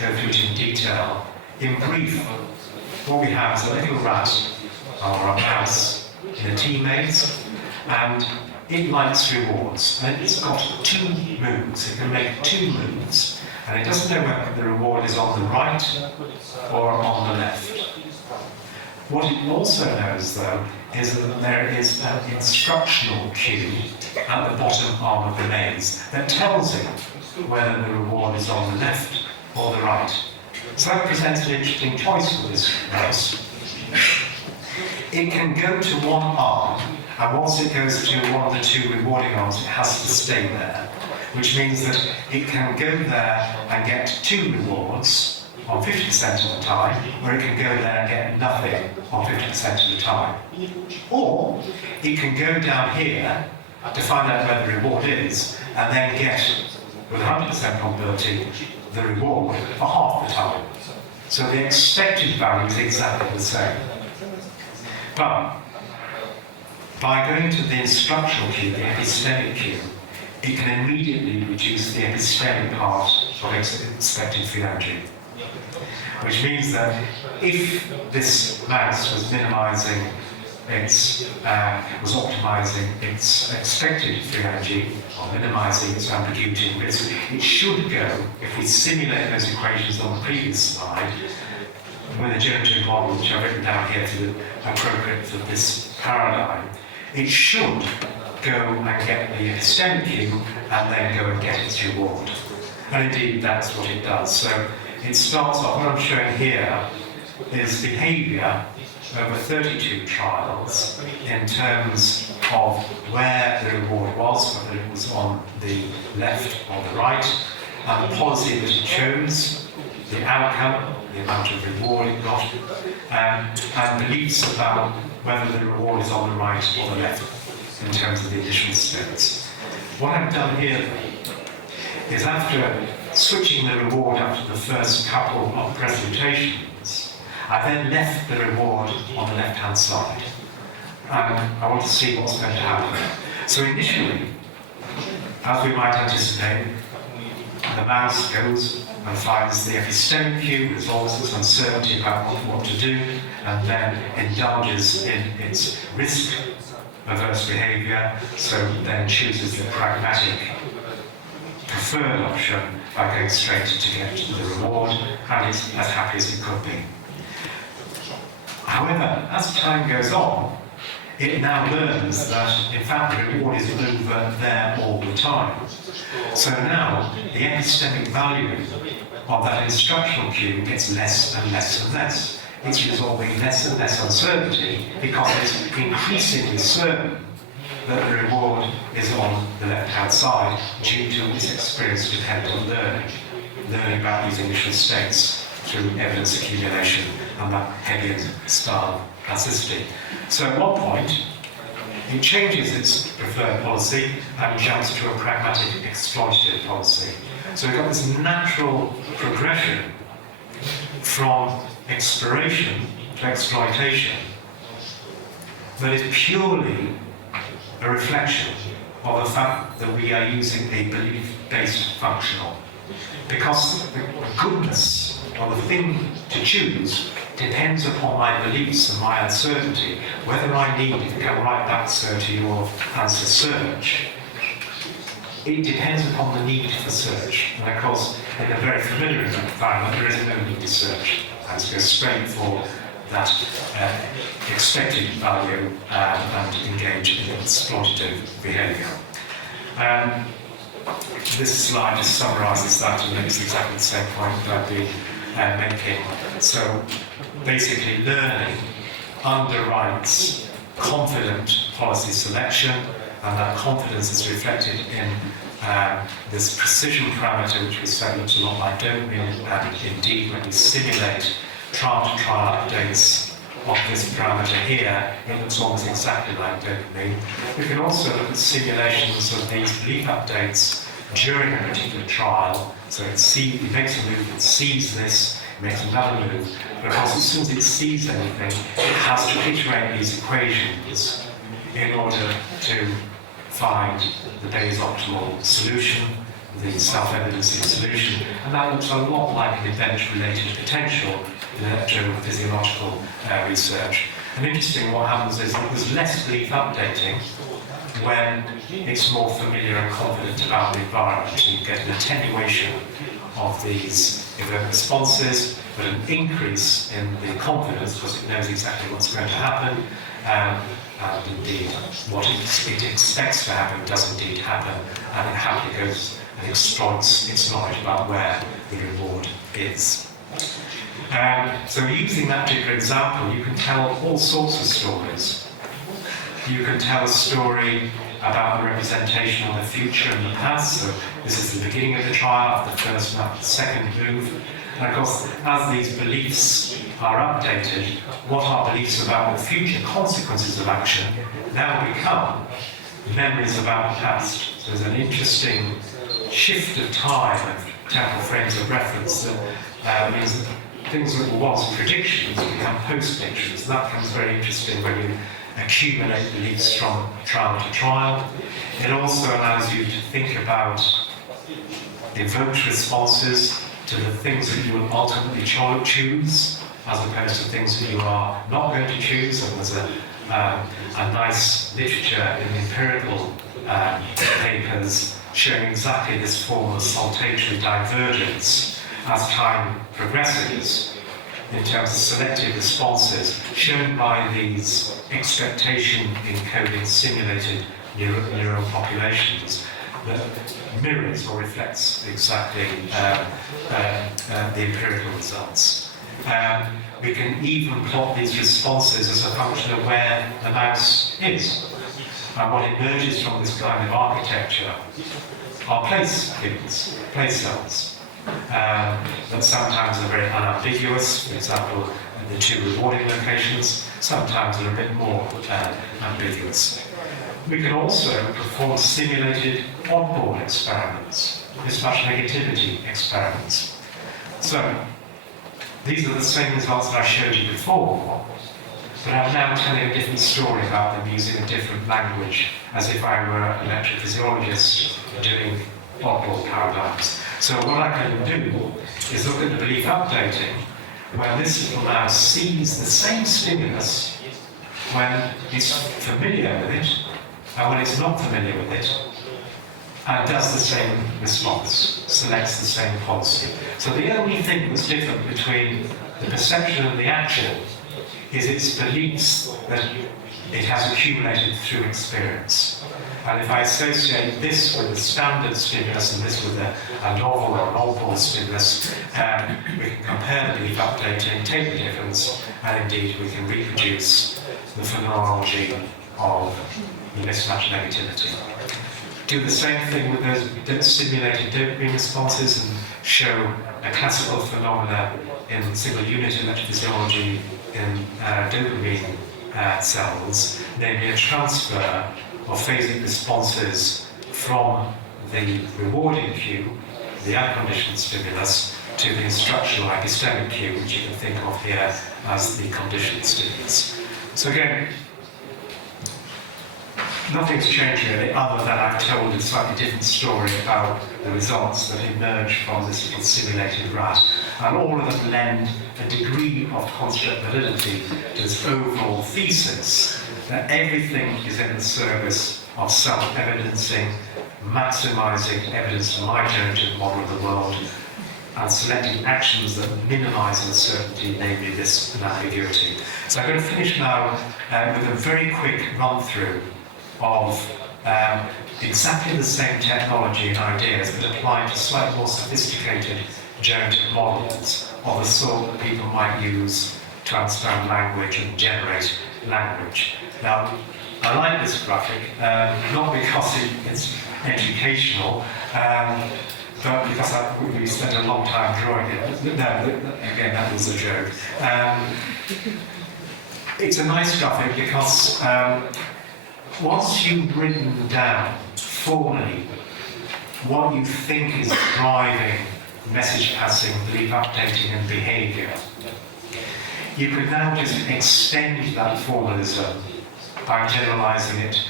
go through it in detail. In brief, what we have is a little rat or a mouse in a tea maze, and it likes rewards. And it's got two moves. It can make two moves, and it doesn't know whether the reward is on the right or on the left. What it also knows, though, is that there is an instructional cue at the bottom arm of the maze that tells it whether the reward is on the left or the right. So that presents an interesting choice for this mouse. It can go to one arm, and once it goes to one of the two rewarding arms, it has to stay there, which means that it can go there and get two rewards on 50% of the time, or it can go there and get nothing on 50% of the time. Or it can go down here to find out where the reward is, and then get, with 100% probability, the reward for half the time. So the expected value is exactly the same. But by going to the instructional cue, the epistemic cue, it can immediately reduce the epistemic part of expected free energy. Which means that if this mouse was minimizing was optimizing its expected free energy, or minimizing its ambiguity and risk, it should go, if we simulate those equations on the previous slide, with a generative model, which I've written down here to be appropriate for this paradigm, it should go and get the epistemic cue and then go and get its reward. And indeed, that's what it does. So it starts off, what I'm showing here is behavior over 32 trials in terms of where the reward was, whether it was on the left or the right, and the policy that it chose, the outcome, the amount of reward it got, and beliefs about whether the reward is on the right or the left in terms of the additional states. What I've done here is, after switching the reward after the first couple of presentations, I then left the reward on the left-hand side. And I want to see what's going to happen. So initially, as we might anticipate, the mouse goes and finds the epistemic cue, resolves its uncertainty about what to do, and then indulges in its risk-averse behavior, so then chooses the pragmatic preferred option by going straight to get the reward, and it's as happy as it could be. However, as time goes on, it now learns that, in fact, the reward is over there all the time. So now, the epistemic value of that instructional cue gets less and less and less. It's resolving less and less uncertainty because it's increasingly certain that the reward is on the left-hand side due to its experience-dependent learning about these initial states. through evidence accumulation and that Hegelian-style plasticity. So at one point, it changes its preferred policy and jumps to a pragmatic exploitative policy. So we've got this natural progression from exploration to exploitation that is purely a reflection of the fact that we are using a belief-based functional. Because the goodness or the thing to choose depends upon my beliefs and my uncertainty, whether I need to go right back to your answer search. It depends upon the need for search. And of course, in a very familiar environment, there is no need to search. I have to go straight for that expected value and engage in exploitative behaviour. This slide just summarises that and makes exactly the same point that I've been making. So basically, learning underwrites confident policy selection, and that confidence is reflected in this precision parameter, which we said looks a lot like dopamine, and indeed when we simulate trial-to-trial updates of this parameter here, it looks almost exactly like dopamine. We can also look at simulations of these belief updates during a particular trial. So it makes a move, it sees this, it makes another move, because as soon as it sees anything, it has to iterate these equations in order to find the Bayes optimal solution, the self-evidencing solution, and that looks a lot like an event-related potential in electrophysiological research. And interesting, what happens is there's less belief updating when it's more familiar and confident about the environment. So you get an attenuation of these event responses, but an increase in the confidence because it knows exactly what's going to happen, and indeed what it expects to happen does indeed happen, and it happily goes and exploits its knowledge about where the reward is. So using that particular example, you can tell all sorts of stories. You can tell a story about the representation of the future and the past. So this is the beginning of the trial, the first map, the second move. And of course, as these beliefs are updated, what are beliefs about the future consequences of action now become memories about the past. So there's an interesting shift of time and temporal frames of reference that means that things that were once predictions become post-predictions. That becomes very interesting when you accumulate beliefs from trial to trial. It also allows you to think about evoked responses to the things that you will ultimately choose, as opposed to things that you are not going to choose. And there's a nice literature in the empirical papers showing exactly this form of saltatory divergence as time progresses in terms of selective responses shown by these expectation encoding simulated neural populations that mirrors or reflects exactly the empirical results. We can even plot these responses as a function of where the mouse is. And what emerges from this kind of architecture are place cells. That sometimes are very unambiguous, for example, the two rewarding locations, sometimes are a bit more ambiguous. We can also perform simulated oddball experiments, mismatch negativity experiments. So, these are the same results that I showed you before, but I'm now telling a different story about them using a different language, as if I were an electrophysiologist doing oddball paradigms. So what I can do is look at the belief updating, where this little mouse sees the same stimulus when it's familiar with it, and when it's not familiar with it, and does the same response, selects the same policy. So the only thing that's different between the perception and the action is its beliefs that it has accumulated through experience. And if I associate this with a standard stimulus and this with a novel or an oddball stimulus, we can compare the belief updating, take the difference, and indeed we can reproduce the phenomenology of the mismatch negativity. do the same thing with those simulated dopamine responses and show a classical phenomena in single unit electrophysiology in dopamine cells, namely a transfer of phasic responses from the rewarding cue, the unconditioned stimulus, to the instructional epistemic cue, which you can think of here as the conditioned stimulus. So again, nothing's changed really, other than I've told a slightly different story about the results that emerged from this little simulated rat. And all of them lend a degree of construct validity to this overall thesis that everything is in the service of self-evidencing, maximizing evidence from my generative model of the world, and selecting actions that minimize uncertainty, namely this ambiguity. So I'm going to finish now with a very quick run-through of exactly the same technology and ideas but applied to slightly more sophisticated generative models of the sort that people might use to understand language and generate language. Now, I like this graphic, not because it's educational, but because we spent a long time drawing it. No, again, that was a joke. It's a nice graphic because once you've written down formally what you think is driving message passing, belief updating, and behavior, you can now just extend that formalism by generalizing it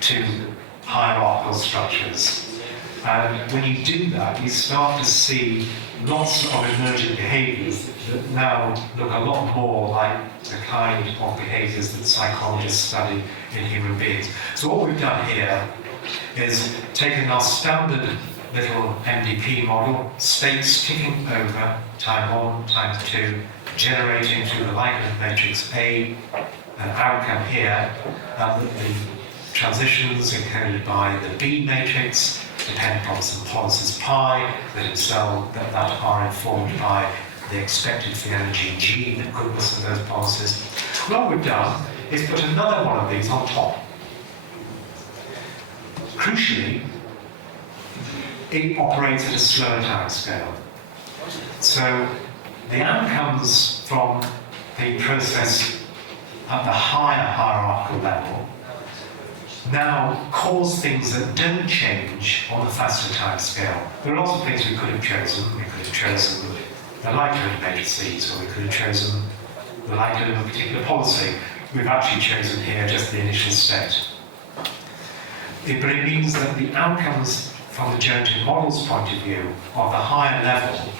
to hierarchical structures. And when you do that, you start to see lots of emergent behaviors that now look a lot more like the kind of behaviors that psychologists study in human beings. So what we've done here is taken our standard little MDP model, states ticking over time 1, time 2, generating through the likelihood matrix A, an outcome here, and the transitions encoded by the B matrix depend upon some policies pi that are informed by the expected free energy G, the goodness of those policies. What we've done is put another one of these on top. Crucially, it operates at a slower time scale. So the outcomes from the process at the higher hierarchical level now cause things that don't change on the faster time scale. There are lots of things we could have chosen. We could have chosen the likelihood matrices, or we could have chosen the likelihood of a particular policy. We've actually chosen here just the initial state. But it means that the outcomes from the generative model's point of view of the higher level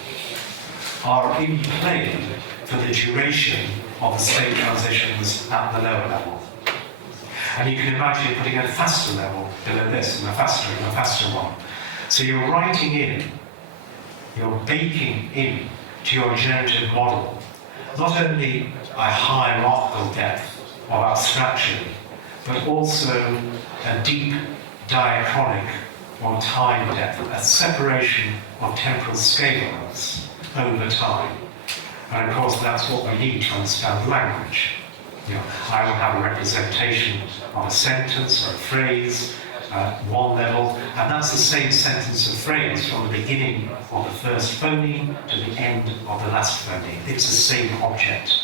are in play for the duration of the state transitions at the lower level. And you can imagine putting a faster level below this, and a faster one. So you're writing in, you're baking in to your generative model, not only a hierarchical depth of abstraction, but also a deep diachronic or time depth, a separation of temporal scalings over time. And of course, that's what we need to understand language. I will have a representation of a sentence or a phrase at one level, and that's the same sentence or phrase from the beginning of the first phoneme to the end of the last phoneme. It's the same object.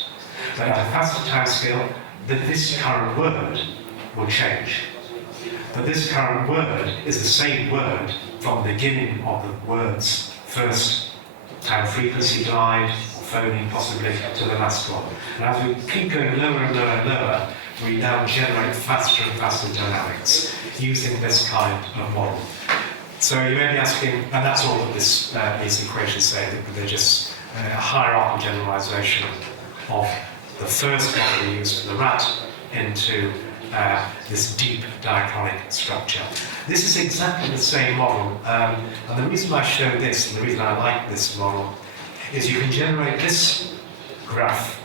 But at a faster time scale, this current word will change. But this current word is the same word from the beginning of the word's first time frequency glide, or phoneme possibly, to the last one. And as we keep going lower and lower and lower, we now generate faster and faster dynamics using this kind of model. So you may be asking, and that's all that these equations say, that they're just a hierarchical generalization of the first model we used for the rat into this deep diachronic structure. This is exactly the same model, and the reason I show this, and the reason I like this model, is you can generate this graph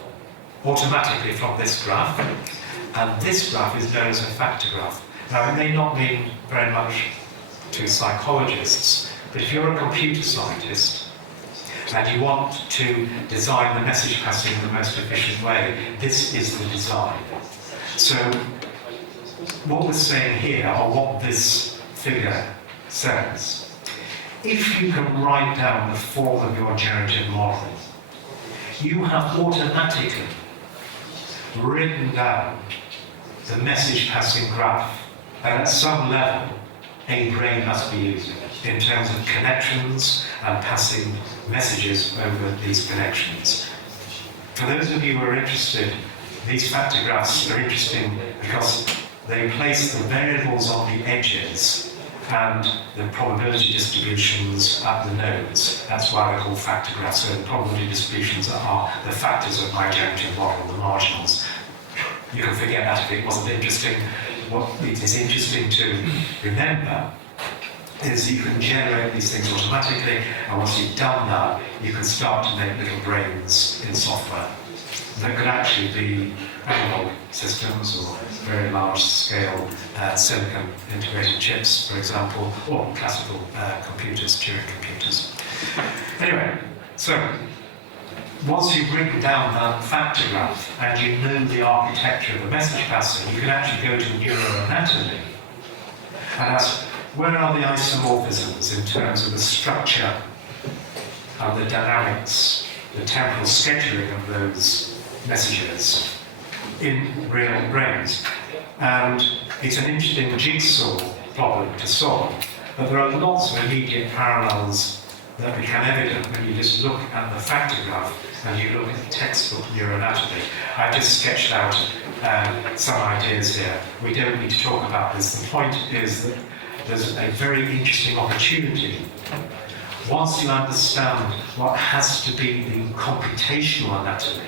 automatically from this graph, and this graph is known as a factor graph. Now, it may not mean very much to psychologists, but if you're a computer scientist and you want to design the message passing in the most efficient way, this is the design. So what we're saying here, or what this figure says, if you can write down the form of your generative model, you have automatically written down the message passing graph, and at some level, a brain must be used in terms of connections and passing messages over these connections. For those of you who are interested, these factor graphs are interesting because they place the variables on the edges and the probability distributions at the nodes. That's why they're called factor graphs. So the probability distributions are the factors of my generative model, the marginals. You can forget that if it wasn't interesting. What it is interesting to remember is you can generate these things automatically, and once you've done that, you can start to make little brains in software that could actually be analog systems or very large-scale silicon integrated chips, for example, or classical computers, Turing computers. Anyway, so once you've written down that factor graph and you know the architecture of the message passer, you can actually go to neuroanatomy and ask, where are the isomorphisms in terms of the structure and the dynamics, the temporal scheduling of those messages in real brains? And it's an interesting jigsaw problem to solve, but there are lots of immediate parallels that become evident when you just look at the factor graph and you look at the textbook neuroanatomy. I've just sketched out some ideas here. We don't need to talk about this. The point is that there's a very interesting opportunity. Once you understand what has to be the computational anatomy,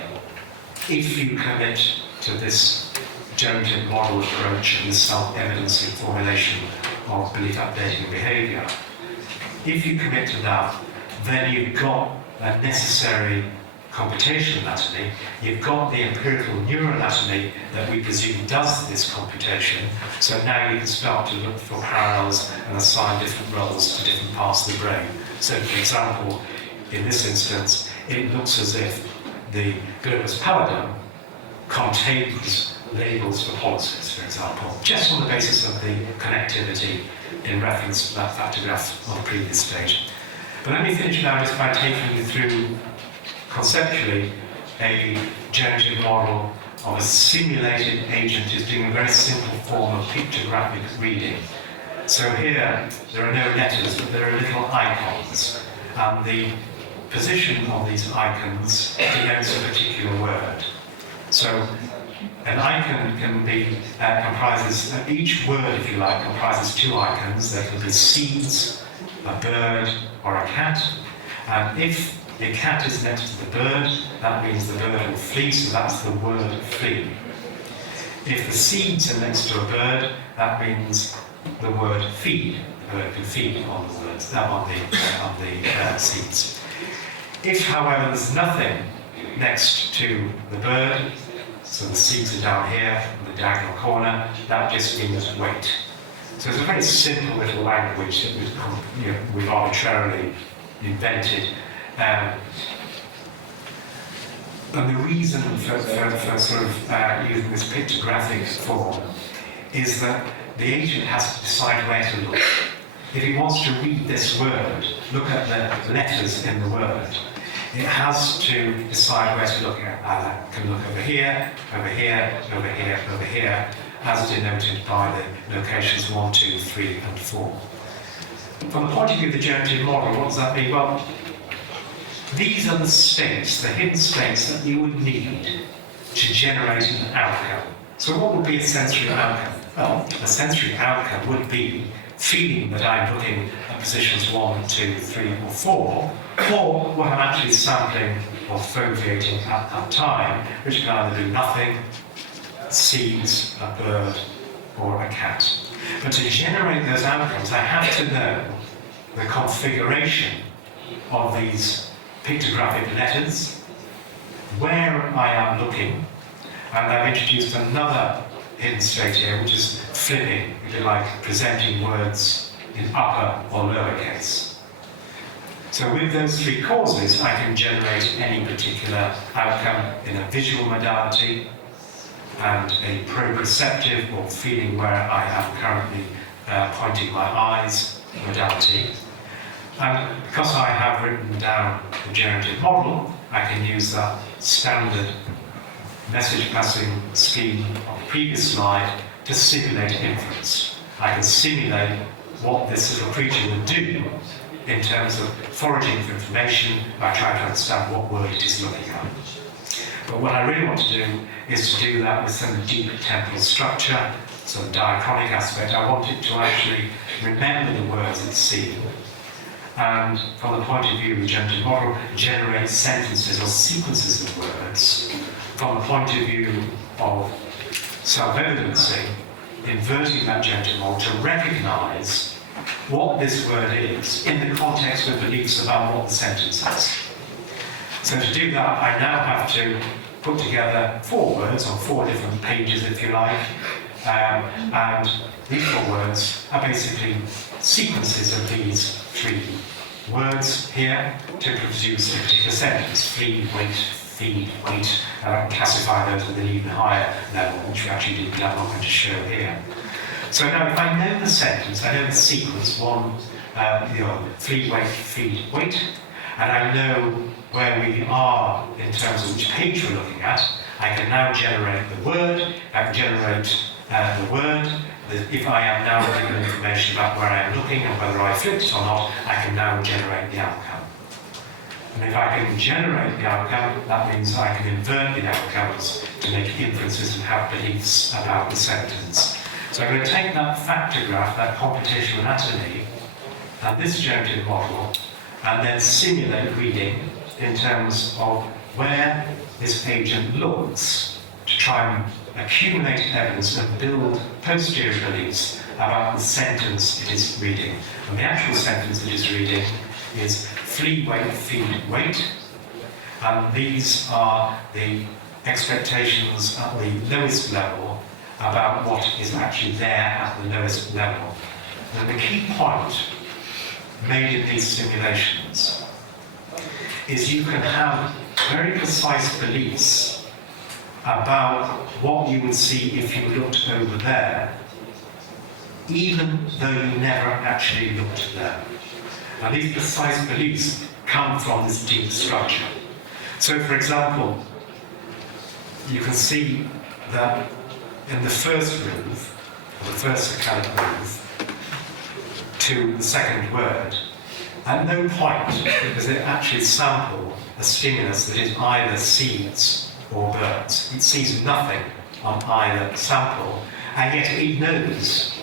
if you commit to this generative model approach and this self-evidencing formulation of belief updating behavior, if you commit to that, then you've got a necessary computational anatomy, you've got the empirical neuroanatomy that we presume does this computation, so now you can start to look for parallels and assign different roles to different parts of the brain. So, for example, in this instance, it looks as if the gluteus pallidum contains labels for policies, for example, just on the basis of the connectivity in reference to that factor graph on the previous stage. But let me finish now just by taking you through, conceptually, a generative model of a simulated agent is doing a very simple form of pictographic reading. So here, there are no letters, but there are little icons. And the position of these icons denotes a particular word. So an icon can be, comprises, each word, if you like, comprises two icons. There can be seeds, a bird, or a cat. And if the cat is next to the bird, that means the bird will flee, so that's the word flee. If the seeds are next to a bird, that means the word feed. The bird can feed on the words, on the seeds. If, however, there's nothing next to the bird, so the seeds are down here in the diagonal corner, that just means wait. So it's a very simple little language that we've arbitrarily invented. And the reason for sort of using this pictographic form is that the agent has to decide where to look. If he wants to read this word, look at the letters in the word, it has to decide where to look at. It can look over here, over here, over here, over here, as denoted by the locations 1, 2, 3, and 4. From the point of view of the generative model, what does that mean? Well, these are the states, the hidden states that you would need to generate an outcome. So what would be a sensory outcome? Well, a sensory outcome would be feeling that I'm looking at positions 1, 2, 3, or 4, or what I'm actually sampling or foveating at that time, which can either be nothing, seeds, a bird, or a cat. But to generate those outcomes, I have to know the configuration of these pictographic letters, where I am looking, and I've introduced another hidden state here, which is flipping, if you like, presenting words in upper or lowercase. So with those three causes, I can generate any particular outcome in a visual modality and a proprioceptive or feeling where I am currently pointing my eyes, modality. And because I have written down the generative model, I can use that standard message passing scheme of the previous slide to simulate inference. I can simulate what this little creature would do in terms of foraging for information by trying to understand what word it is looking at. But what I really want to do is to do that with some deep temporal structure, some diachronic aspect. I want it to actually remember the words it's seen. And from the point of view of the generative model, generate sentences or sequences of words. From the point of view of self-evidencing, inverting that generative model to recognize what this word is in the context of beliefs about what the sentence is. So to do that, I now have to put together 4 words on 4 different pages, if you like, and these 4 words are basically sequences of these 3 words here to produce a particular sentence: flee, wait, feed, wait. And I can classify those at an even higher level, which we actually did, but I'm not going to show here. So now if I know the sentence, I know the sequence, flee, wait, feed, wait, and I know where we are in terms of which page we're looking at, I can now generate the word, I can generate the word. If I am now given information about where I am looking and whether I flipped it or not, I can now generate the outcome. And if I can generate the outcome, that means I can invert the outcomes to make inferences and have beliefs about the sentence. So I'm going to take that factor graph, that computational anatomy, and this generative model, and then simulate reading in terms of where this agent looks to try and accumulate evidence and build posterior beliefs about the sentence it is reading. And the actual sentence it is reading is flee, wait, feed, wait. And these are the expectations at the lowest level about what is actually there at the lowest level. And the key point made in these simulations is you can have very precise beliefs about what you would see if you looked over there, even though you never actually looked there. Now these precise beliefs come from this deep structure. So for example, you can see that in the first move, or the first saccadic move, to the second word, at no point does it actually sample a stimulus that is either seeds or birds. It sees nothing on either sample, and yet it knows,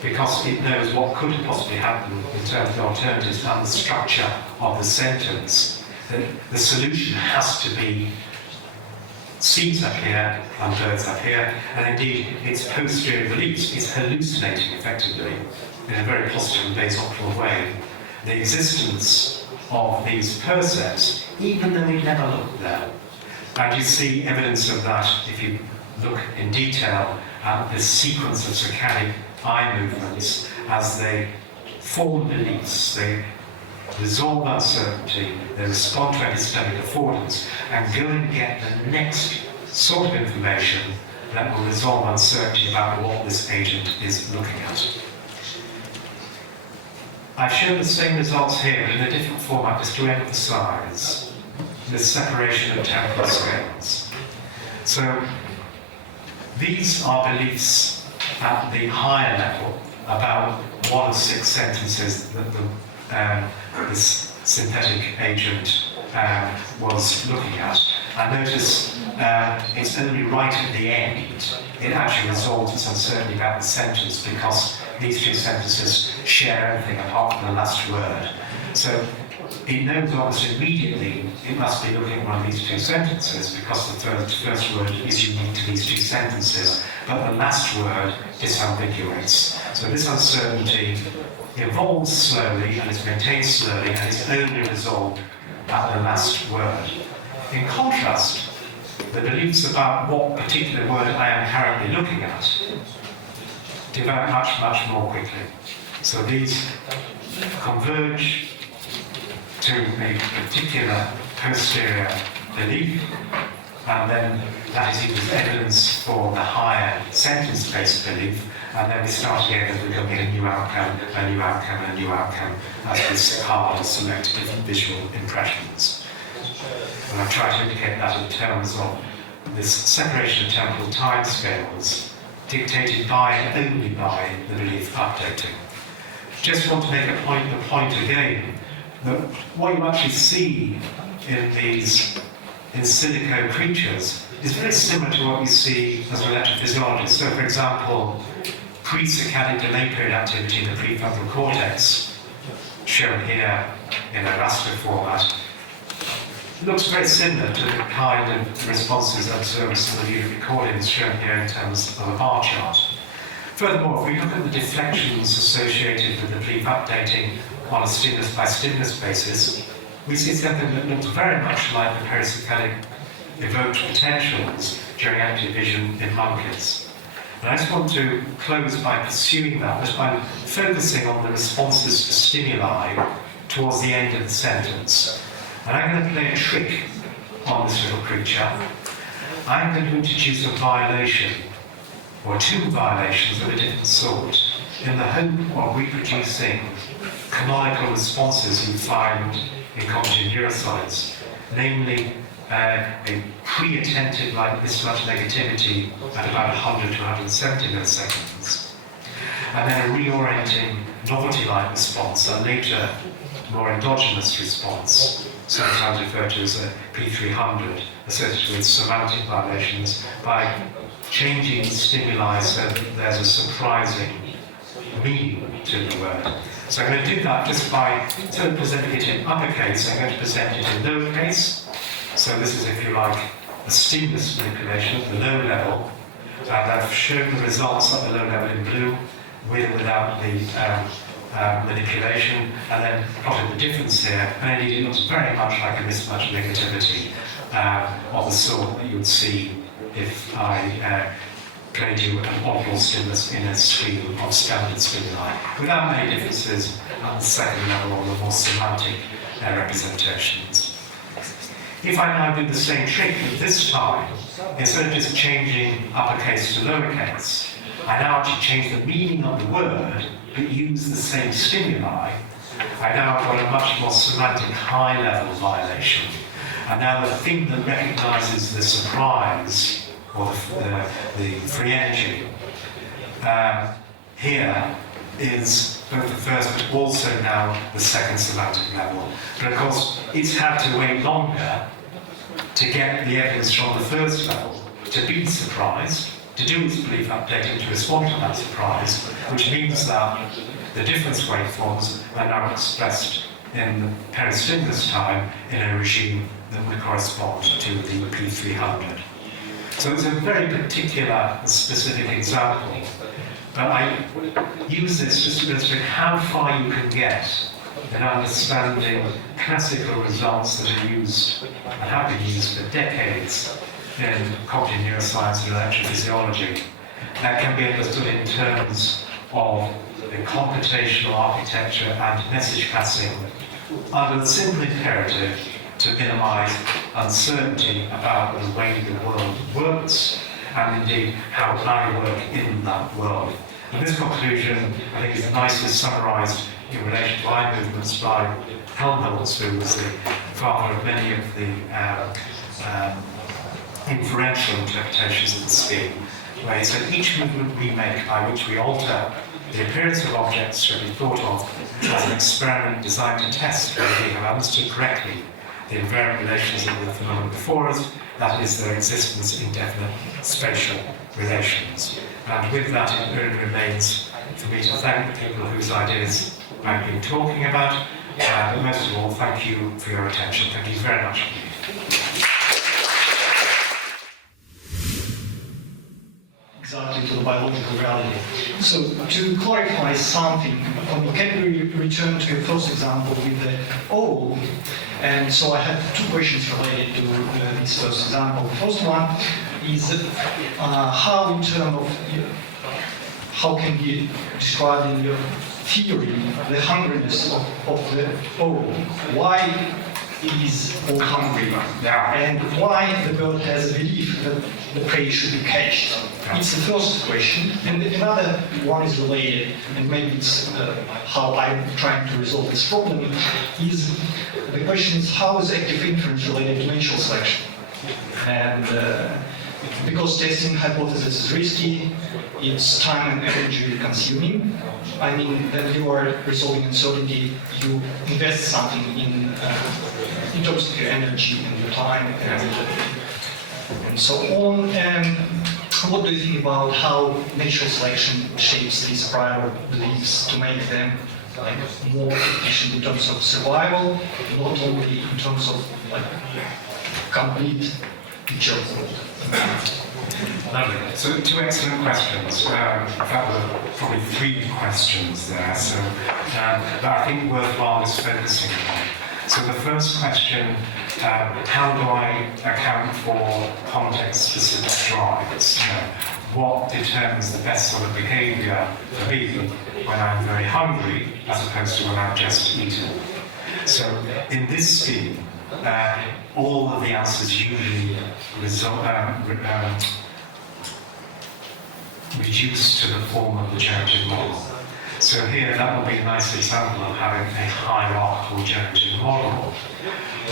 because it knows what could possibly happen in terms of the alternatives and the structure of the sentence, that the solution has to be seeds up here and birds up here, and indeed its posterior beliefs is hallucinating effectively in a very positive and basoptimal way the existence of these percepts, even though we never looked there. And you see evidence of that if you look in detail at the sequence of saccadic eye movements as they form beliefs, they resolve uncertainty, they respond to epistemic affordance, and go and get the next sort of information that will resolve uncertainty about what this agent is looking at. I've shown the same results here, but in a different format, just to emphasize this separation of temporal scales. So these are beliefs at the higher level about one of 6 sentences that this synthetic agent was looking at. And notice it's only right at the end it actually resolves its uncertainty about the sentence, because these 2 sentences share everything apart from the last word. So it knows obviously immediately it must be looking at one of these 2 sentences, because the first word is unique to these 2 sentences, but the last word disambiguates. So this uncertainty evolves slowly and is maintained slowly, and is only resolved at the last word. In contrast, the beliefs about what particular word I am currently looking at develop much, much more quickly. So these converge to a particular posterior belief, and then that is equals evidence for the higher sentence-based belief, and then we start again as we go get a new outcome, a new outcome, and a new outcome as we hard select different visual impressions. And I've tried to indicate that in terms of this separation of temporal timescales dictated by and only by the belief updating. Just want to make the point again that what you actually see in these in silico creatures is very similar to what you see as an electrophysiologist. So, for example, pre-saccadic delay period activity in the prefrontal cortex, shown here in a raster format, looks very similar to the kind of responses observed in some of the unit recordings shown here in terms of a bar chart. Furthermore, if we look at the deflections associated with the belief updating on a stimulus by stimulus basis, we see something that looks very much like the perisaccadic evoked potentials during active vision in monkeys. And I just want to close by pursuing that, just by focusing on the responses to stimuli towards the end of the sentence. And I'm going to play a trick on this little creature. I'm going to introduce a violation, or two violations of a different sort, in the hope of reproducing canonical responses you find in cognitive neuroscience, namely a pre-attentive like this much negativity at about 100 to 170 milliseconds, and then a reorienting novelty-like response, a later, more endogenous response, sometimes referred to as a P300, associated with semantic violations, by changing the stimuli so that there's a surprising meaning to the word. So I'm going to do that just by, instead of presenting it in uppercase, I'm going to present it in lowercase. So this is, if you like, a stimulus manipulation at the low level, and I've shown the results at the low level in blue, with and without the manipulation, and then plotted the difference here, and indeed it looks very much like a mismatch negativity of the sort that you would see if I played you an audible stimulus in a stream of standard stimuli, without many differences at the second level or the more semantic representations. If I now do the same trick, but this time, instead of just changing uppercase to lowercase, I now actually change the meaning of the word, but use the same stimuli, I now have got a much more semantic high-level violation. And now the thing that recognizes the surprise, or the free energy, here is both the first but also now the second semantic level. But of course, it's had to wait longer to get the evidence from the first level to be surprised, to do its belief updating, to respond to that surprise, which means that the difference waveforms are now expressed in the peristimulus time in a regime that would correspond to the P300. So it's a very particular and specific example, but I use this just to illustrate how far you can get in understanding classical results that are used and have been used for decades in cognitive neuroscience and electrophysiology. That can be understood in terms of the computational architecture and message passing under the simple imperative to minimize uncertainty about the way the world works and indeed how I work in that world. And this conclusion, I think, is nicely summarized in relation to eye movements by Helmholtz, who was the father of many of the inferential interpretations of the scheme, where he said each movement we make by which we alter the appearance of objects should be thought of as an experiment designed to test whether we have understood correctly the invariant relations of the phenomenon before us, that is, their existence in definite spatial relations. And with that, it really remains for me to thank the people whose ideas I've been talking about, but most of all, thank you for your attention. Thank you very much. Exactly to the biological reality. So to clarify something, can we return to your first example with the O? And so I have two questions related to this first example. The first one is how, in terms of how can you describe in your theory the hungriness of the O? Why is all hungry. Yeah. And why the bird has a belief that the prey should be caged. It's the first question. And another one is related, and maybe it's how I'm trying to resolve this problem, is the question is how is active inference related to natural selection? And because testing hypothesis is risky, it's time and energy consuming. I mean, when you are resolving uncertainty, you invest something in terms of your energy and your time and so on. And what do you think about how natural selection shapes these prior beliefs to make them like more efficient in terms of survival, not only in terms of like complete picture of the world? Lovely. So two excellent questions. In fact, there were probably three questions there, so but I think worthwhile is focusing on. So the first question, how do I account for context-specific drives? What determines the best sort of behaviour for me when I'm very hungry as opposed to when I've just eaten? So in this scheme, all of the answers usually reduce to the form of the generative model. So here, that would be a nice example of having a hierarchical generative model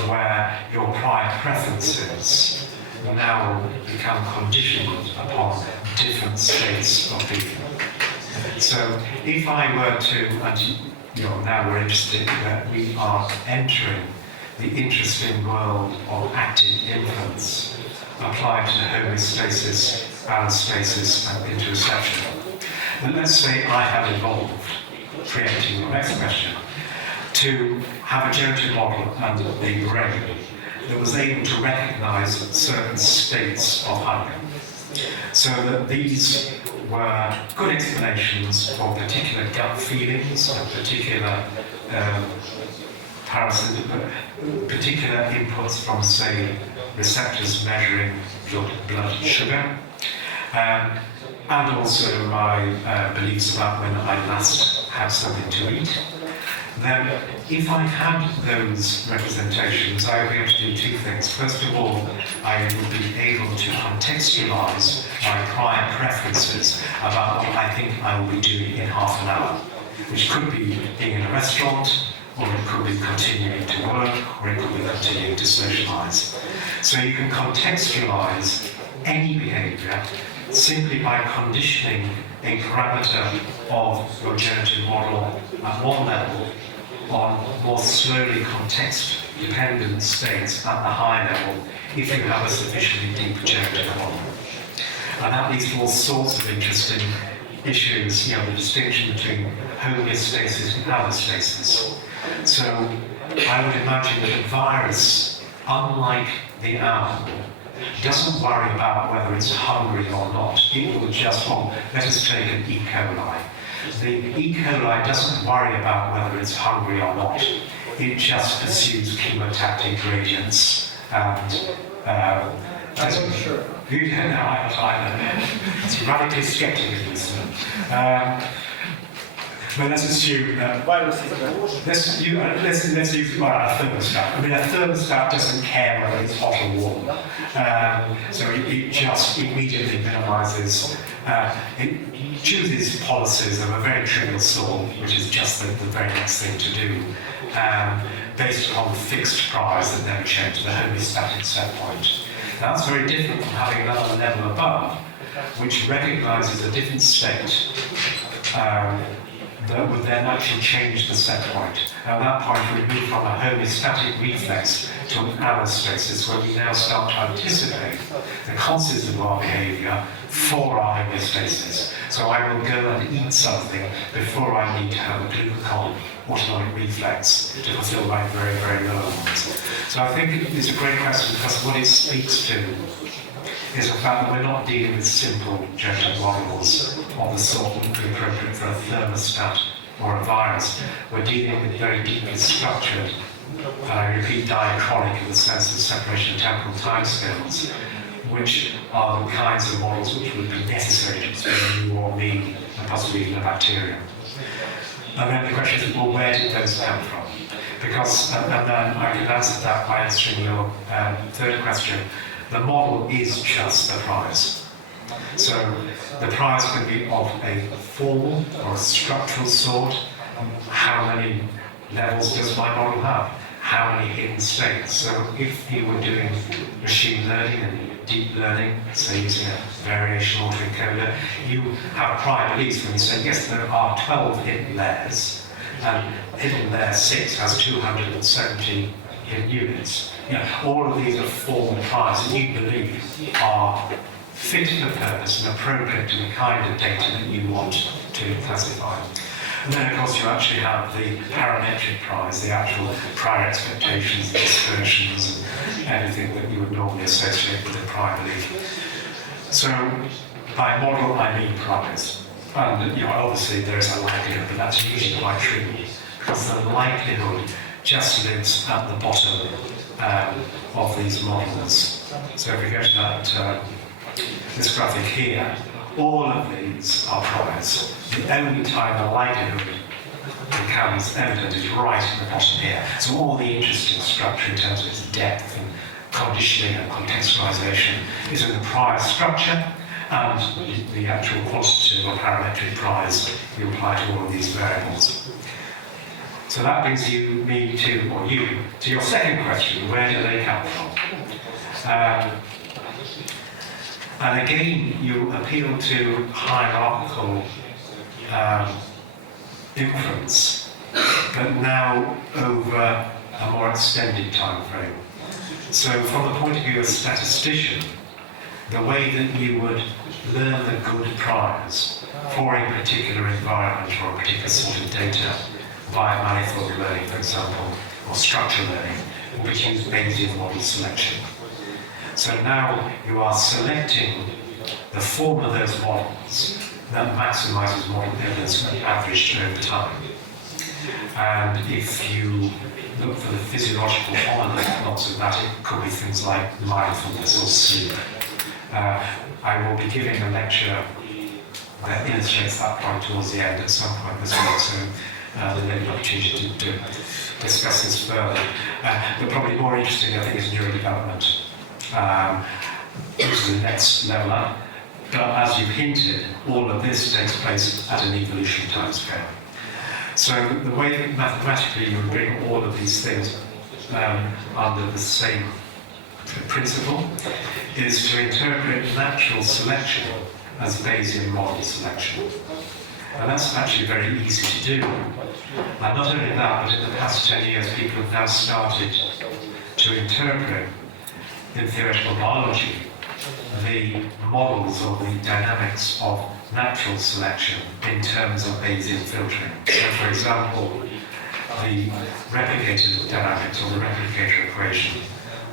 where your prior preferences now become conditioned upon different states of being. So if I were to, and now we're interested that we are entering the interesting world of active inference applied to homeostasis, allostasis, and interoception. But let's say I have evolved, preempting your next question, to have a generative model under the brain that was able to recognize certain states of hunger. So that these were good explanations for particular gut feelings and particular particular inputs from, say, receptors measuring blood sugar, and also my beliefs about when I last had something to eat. Then, if I had those representations, I would be able to do two things. First of all, I would be able to contextualize my prior preferences about what I think I will be doing in half an hour, which could be being in a restaurant, or it could be continuing to work, or it could be continuing to socialize. So you can contextualize any behavior simply by conditioning a parameter of your generative model at one level on more slowly context-dependent states at the high level if you have a sufficiently deep generative model. And that leads to all sorts of interesting issues, the distinction between homeostasis and allostasis. So I would imagine that a virus, unlike the owl, doesn't worry about whether it's hungry or not. It will just, let us take an E. coli. The E. coli doesn't worry about whether it's hungry or not. It just pursues chemotactic gradients and I'm not sure. It's radically skeptical, isn't it? But let's assume that let's use a thermostat. I mean, a thermostat doesn't care whether it's hot or warm, so it just immediately minimises. It chooses policies of a very trivial sort, which is just the very next thing to do, based upon fixed priors that never change, the homeostatic set point. Now, that's very different from having another level above, which recognises a different state. That would then actually change the set point. At that point, we move from a homeostatic reflex to an allostasis, where we now start to anticipate the consequences of our behaviour for our homeostasis. So I will go and eat something before I need to have a glucagon autonomic reflex to fulfill my very, very low ones. So I think it's a great question because what it speaks to is the fact that we're not dealing with simple generative models of the sort that would be appropriate for a thermostat or a virus. We're dealing with very deeply structured, I repeat, diachronic in the sense of separation of temporal timescales, which are the kinds of models which would be necessary to explain you or me, and possibly even a bacterium. And then the question is, well, where did those come from? Because, and then I could answer that by answering your third question. The model is just the prize. So the prize can be of a formal or a structural sort. How many levels does my model have? How many hidden states? So if you were doing machine learning and deep learning, say using a variation autoencoder, you have prior beliefs when you say, yes, there are 12 hidden layers, and hidden layer 6 has 270 hidden units. You know, all of these are formal priors that you believe are fit for purpose and appropriate to the kind of data that you want to classify. And then, of course, you actually have the parametric priors, the actual prior expectations, the dispersions, and everything that you would normally associate with a prior belief. So, by model, I mean priors. And you know, obviously, there is a likelihood, but that's usually quite trivial, because the likelihood just lives at the bottom of these models. So, if we go to that, this graphic here, all of these are priors. The only time the likelihood becomes evident is right at the bottom here. So all the interesting structure in terms of its depth and conditioning and contextualization is in the prior structure, and the actual quantitative or parametric priors you apply to all of these variables. So that brings me to your second question: where do they come from? And again, you appeal to hierarchical inference, but now over a more extended time frame. So from the point of view of a statistician, the way that you would learn the good priors for a particular environment or a particular set of data via manifold learning, for example, or structural learning, will be used Bayesian model selection. So now you are selecting the form of those models that maximizes model evidence averaged over time. And if you look for the physiological phenomena of that, it could be things like mindfulness or sleep. I will be giving a lecture that illustrates that point towards the end at some point this week, so there'll be an opportunity to discuss this further. But probably more interesting, I think, is neurodevelopment. Which is the next level up. But as you've hinted, all of this takes place at an evolution timescale. So the way that mathematically you bring all of these things under the same principle is to interpret natural selection as Bayesian model selection. And that's actually very easy to do. And not only that, but in the past 10 years, people have now started to interpret in theoretical biology the models or the dynamics of natural selection in terms of Bayesian filtering. So, for example, the replicator dynamics or the replicator equation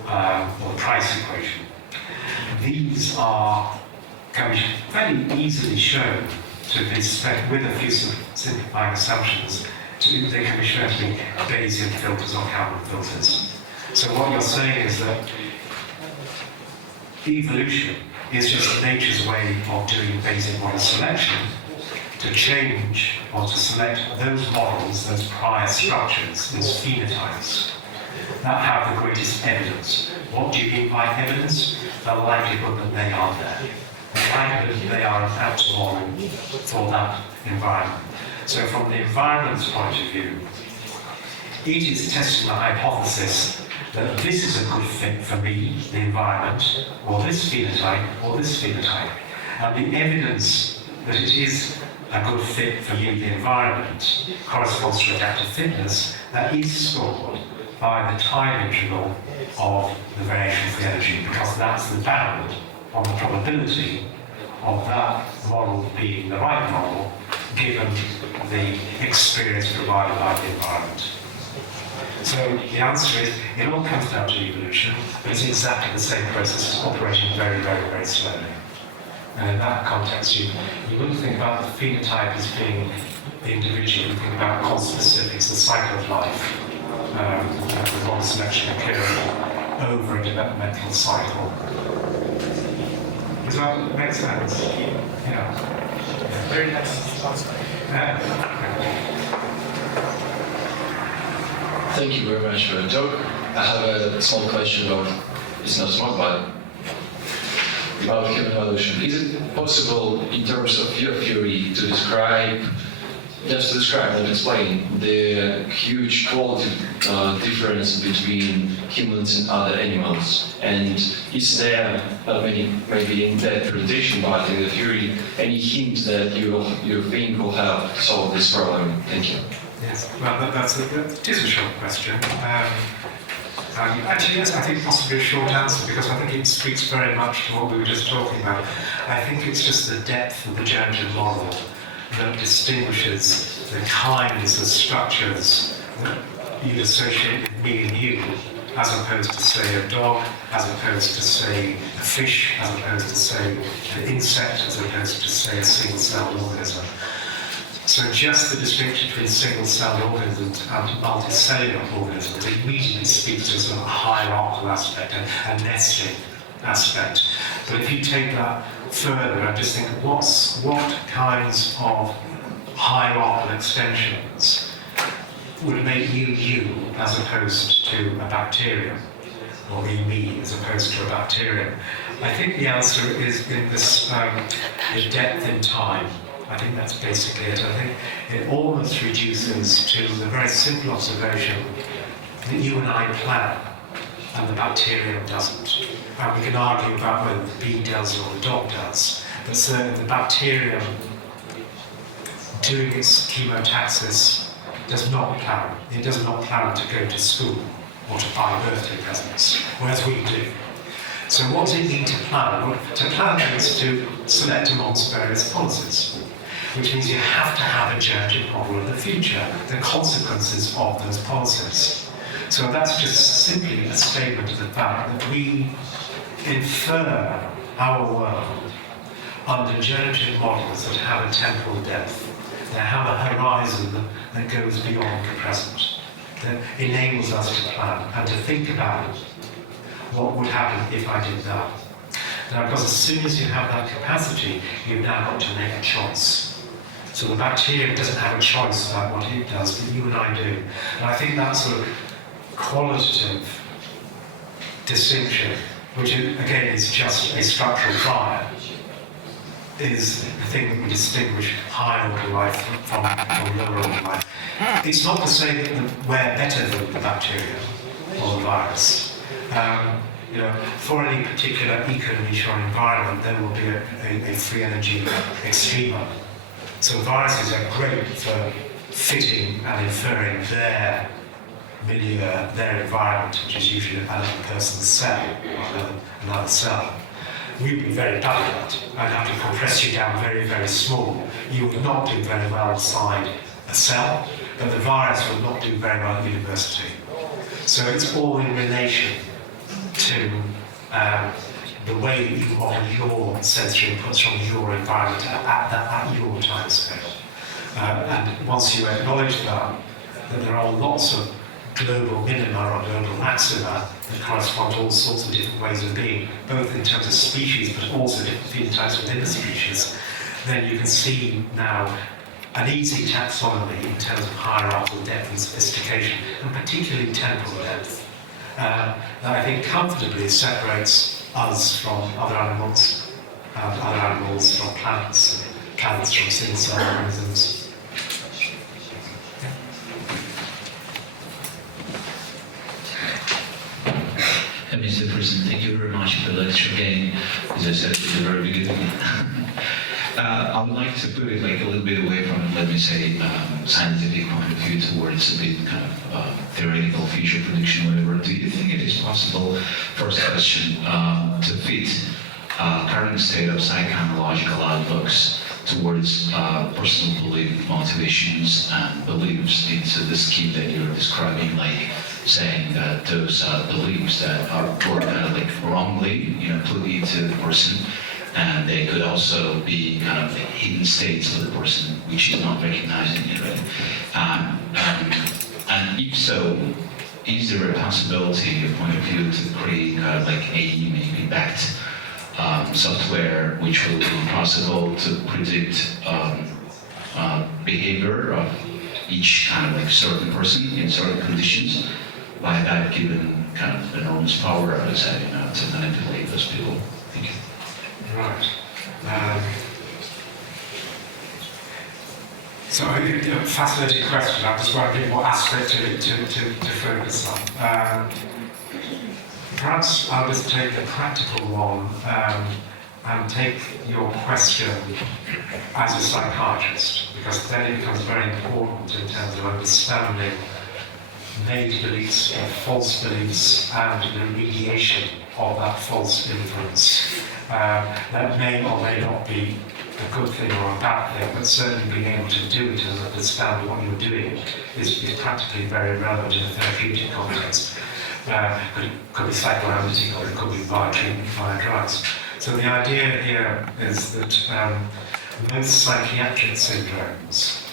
or the price equation. These can be fairly easily shown to be with a few simplifying assumptions. They can be shown to be Bayesian filters or Kalman filters. So what you're saying is that evolution is just nature's way of doing Bayesian model selection to change or to select those models, those prior structures, those phenotypes that have the greatest evidence. What do you mean by evidence? The likelihood that they are there. The likelihood that they are an apt model for that environment. So from the environment's point of view, it is testing the hypothesis that this is a good fit for me, the environment, or this phenotype, or this phenotype. And the evidence that it is a good fit for you, the environment, corresponds to adaptive fitness that is scored by the time interval of the variation of the energy, because that's the bound on the probability of that model being the right model, given the experience provided by the environment. So the answer is, it all comes down to evolution, but it's exactly the same process, it's operating very, very, very slowly. And in that context, you wouldn't think about the phenotype as being the individual, you think about conspecifics, the cycle of life, the model selection occurring over a developmental cycle. Does that make sense? Yeah. Very nice. Thank Thank you very much for the talk. I have a small question about, it's not small, but about human evolution. Is it possible, in terms of your theory, to describe, just to describe and explain the huge quality difference between humans and other animals? And is there, maybe in that presentation, but in the theory, any hint that you think will help solve this problem? Thank you. Yes, well, it is a short question. Actually, yes, I think possibly a short answer, because I think it speaks very much to what we were just talking about. I think it's just the depth of the generative model that distinguishes the kinds of structures that you associate with me and you, as opposed to, say, a dog, as opposed to, say, a fish, as opposed to, say, an insect, as opposed to, say, a single-celled organism. So just the distinction between single-celled organisms and multicellular organisms immediately speaks to a sort of hierarchical aspect and a nesting aspect. But if you take that further and just think, what kinds of hierarchical extensions would make you you as opposed to a bacterium, or me as opposed to a bacterium? I think the answer is in this the depth in time. I think that's basically it. I think it almost reduces to the very simple observation that you and I plan, and the bacterium doesn't. And we can argue about whether the bee does or the dog does, but certainly the bacterium doing its chemotaxis does not plan. It does not plan to go to school or to buy birthday presents, whereas we do. So what does it mean to plan? Well, to plan means to select amongst various policies, which means you have to have a generative model of the future, the consequences of those policies. So that's just simply a statement of the fact that we infer our world under generative models that have a temporal depth. They have a horizon that goes beyond the present, that enables us to plan and to think about what would happen if I did that. Now, because as soon as you have that capacity, you've now got to make a choice. So the bacteria doesn't have a choice about what it does, but you and I do. And I think that sort of qualitative distinction, which again is just a structural prior, is the thing that we distinguish higher order life from lower order life. It's not to say that we're better than the bacteria or the virus. For any particular eco-niche or environment, there will be a free energy extrema. So viruses are great for fitting and inferring their milieu, their environment, which is usually another person's cell or another cell. We would be very bad at that. I'd have to compress you down very, very small. You would not do very well inside a cell, but the virus would not do very well at university. So it's all in relation to the way that you model your sensory inputs from your environment at your time scale. And once you acknowledge that there are lots of global minima or global maxima that correspond to all sorts of different ways of being, both in terms of species but also different phenotypes within the species, then you can see now an easy taxonomy in terms of hierarchical depth and sophistication, and particularly temporal depth, that I think comfortably separates us from other animals from plants, plants from single-cell organisms. Mr. Friston, thank you very much for the lecture again. As I said at the very beginning, I would like to put it like a little bit away from, let me say, scientific point of view towards a bit kind of theoretical future prediction, whatever. Do you think it is possible, first question, to fit current state of psychoanalytical outlooks towards personal belief, motivations, and beliefs into the scheme that you're describing, like saying that those beliefs that are kind of like wrongly, put into the person, and they could also be kind of hidden states for the person, which is not recognizing it, right? And if so, is there a possibility, a point of view, to create kind of like a maybe backed software which will be possible to predict behavior of each kind of like certain person in certain conditions by that given kind of enormous power, I would say, to manipulate those people. Thank you. Right. So, a fascinating question. I'm just wondering what aspect of it to focus on. Perhaps I'll just take the practical one and take your question as a psychiatrist, because then it becomes very important in terms of understanding made beliefs or false beliefs and the remediation of that false inference. That may or may not be a good thing or a bad thing, but certainly being able to do it and understand what you're doing is practically very relevant in a therapeutic context. Could be psychoanalytic or it could be via treatment, via drugs. So the idea here is that most psychiatric syndromes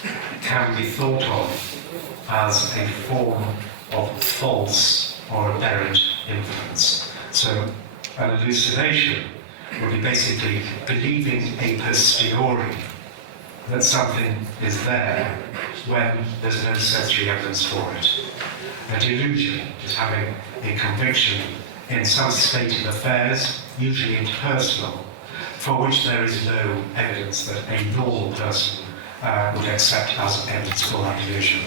can be thought of as a form of false or aberrant inference. So an hallucination would be basically believing a posteriori that something is there when there's no sensory evidence for it. A delusion is having a conviction in some state of affairs, usually interpersonal, for which there is no evidence that a normal person would accept as evidence for that delusion.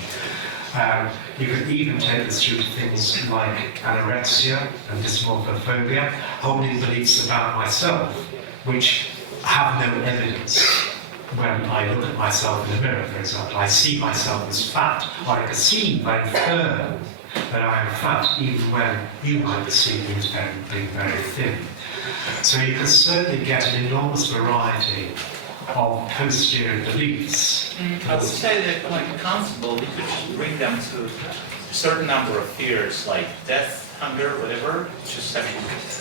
You could even take this through to things like anorexia and dysmorphophobia, holding beliefs about myself which have no evidence. When I look at myself in the mirror, for example, I see myself as fat, or I perceive, I infer that I am fat, even when you might perceive me as being very thin. So you can certainly get an enormous variety of posterior beliefs. I would say that when accountable, you could just bring them to a certain number of fears, like death, hunger, whatever. It's just that,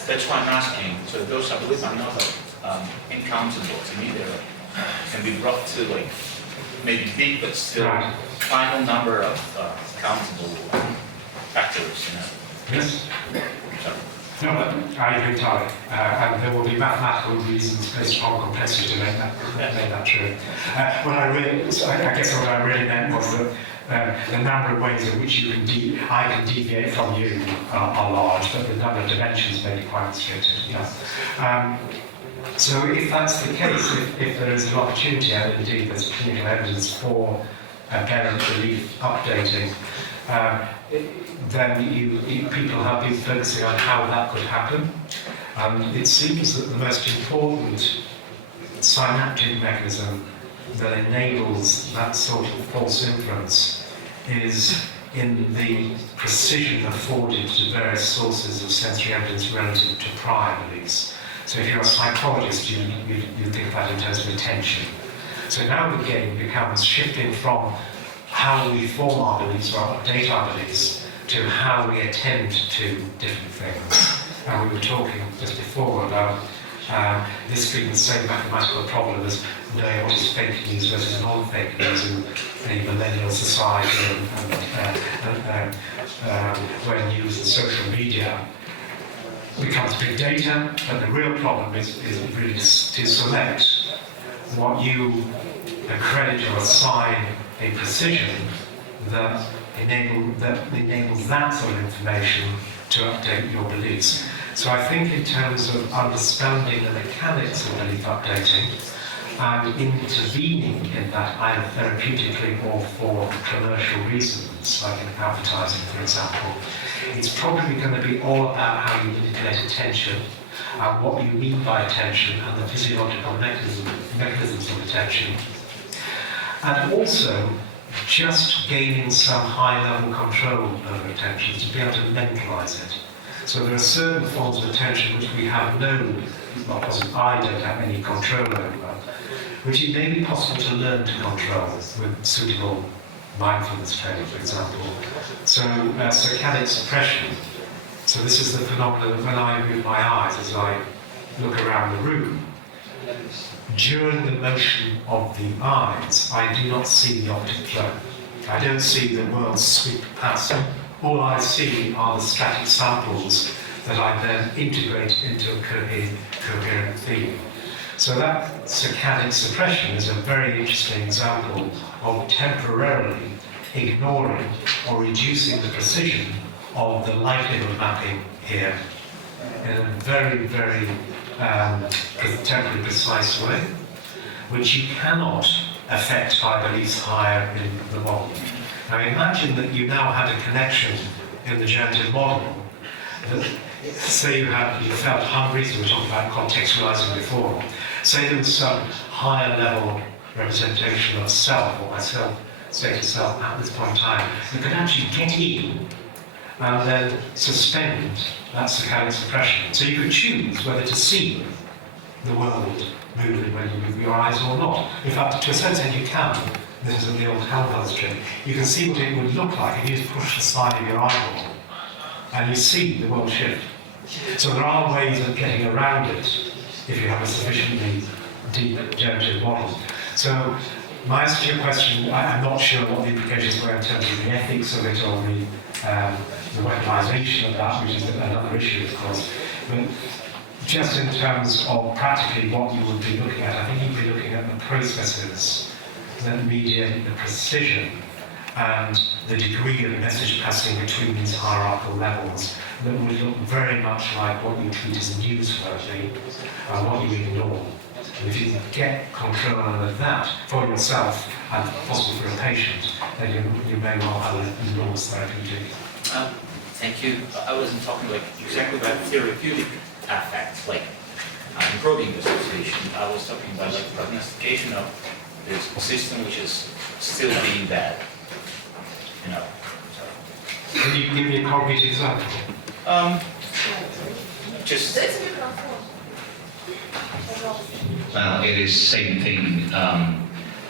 that's why I'm asking. So those, I believe, are not incountable. To me, they can be brought to like maybe big, but still Right. final number of countable factors. Yes? So, No, I agree entirely. And there will be mathematical reasons based on complexity to make that true. I guess what I really meant was that the number of ways in which I can deviate from you are large, but the number of dimensions may be quite restricted. Yeah. So if that's the case, if there is an opportunity, and indeed there's clinical evidence for parent belief updating, then people have been focusing on how that could happen. It seems that the most important synaptic mechanism that enables that sort of false inference is in the precision afforded to various sources of sensory evidence relative to prior beliefs. So if you're a psychologist, you think of that in terms of attention. So now the game becomes shifting from how we form our beliefs or update our beliefs to how we attend to different things. And we were talking just before about this being the same mathematical problem as knowing what is fake news versus non-fake news in a millennial society and where news and social media becomes big data, but the real problem is really to select what you accredit or assign a precision that enables that sort of information to update your beliefs. So I think in terms of understanding the mechanics of belief updating and intervening in that either therapeutically or for commercial reasons, like in advertising, for example, it's probably going to be all about how you manipulate attention and what you mean by attention and the physiological mechanisms of attention. And also, just gaining some high-level control over attention to be able to mentalize it. So there are certain forms of attention which we have I don't have any control over, which it may be possible to learn to control with suitable mindfulness training, for example. So saccadic suppression. So this is the phenomenon when I move my eyes as I look around the room. During the motion of the eyes, I do not see the optic flow. I don't see the world sweep past. All I see are the static samples that I then integrate into a coherent theme. So that saccadic suppression is a very interesting example of temporarily ignoring or reducing the precision of the likelihood mapping here in a very, very temporally precise way, which you cannot affect by beliefs higher in the model. Now imagine that you now had a connection in the generative model that, say you felt hungry, so we were talking about contextualizing before. Say there was some higher level representation of self, or myself, state of self at this point in time, that could actually get in and then suspend that saccadic suppression. So you could choose whether to see the world moving when you move your eyes or not. In fact, to a certain extent you can. This is in the old Helmholtz trick. You can see what it would look like if you just push the side of your eyeball and you see the world shift. So there are ways of getting around it if you have a sufficiently deep generative model. So my answer to your question, I'm not sure what the implications were in terms of the ethics of it or the weaponization of that, which is another issue, of course. But just in terms of practically what you would be looking at, I think you'd be looking at the processes that mediate the precision and the degree of message passing between these hierarchical levels that would look very much like what you treat as newsworthy and what you ignore. And if you can get control of that for yourself and possibly for a patient, then you may well have an enormous therapeutic. Thank you. I wasn't talking like exactly about therapeutic effects, like improving the situation. I was talking about like prognostication of this system which is still being bad. You know. So. Can you give me a concrete example? Just. Well, it is same thing,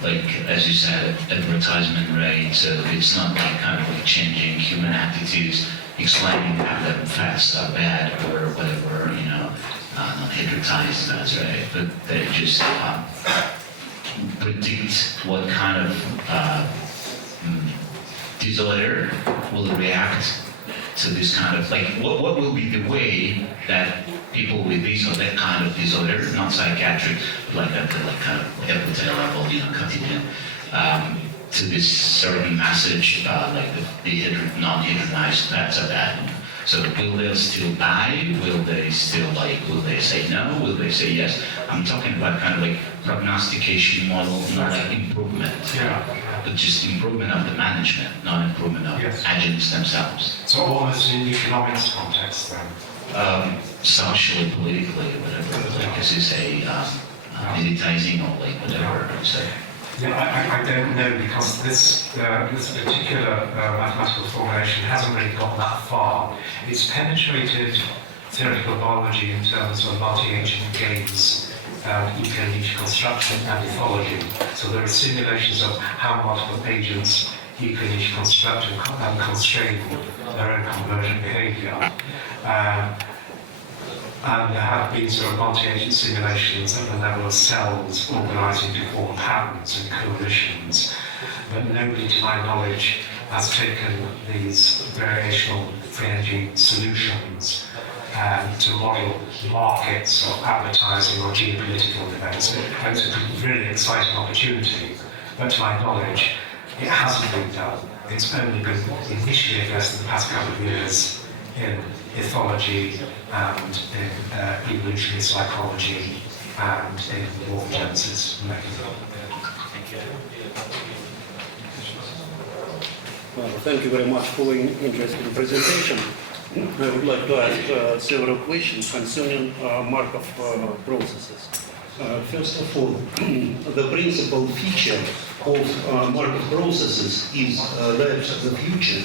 like as you said, advertisement rate. So it's not like kind of like changing human attitudes, explaining how them facts are bad or whatever, you know, not advertised as, right? But they just predict what kind of disorder will react to this kind of, like, what will be the way that people with this or that kind of disorder, not psychiatric, but like at the like kind of epithelial level, you know, cutting in, to this certain message, like the non-hydrogenized fats are bad. So will they still buy? Will they still like, will they say no? Will they say yes? I'm talking about kind of like prognostication model, not like improvement, but just improvement of the management, not improvement of agents themselves. So almost in economics context then? Socially, politically, whatever, like as you say, militarizing or like whatever, so. Yeah, I don't know because this particular mathematical formulation hasn't really got that far. It's penetrated theoretical biology in terms of multi-agent games, eco-niche construction and ethology. So there are simulations of how multiple agents eco-niche construct and constrain their own conversion behavior. And there have been sort of multi-agent simulations at the level of cells organizing to form patterns and coalitions. But nobody, to my knowledge, has taken these variational free energy solutions to model markets or advertising or geopolitical events. It's a really exciting opportunity, but to my knowledge, it hasn't been done. It's only been initially addressed in the past couple of years in ethology and in evolutionary psychology and in morphogenesis mechanism. Well, thank you very much for your interesting presentation. I would like to ask several questions concerning Markov processes. First of all, the principal feature of Markov processes is that the future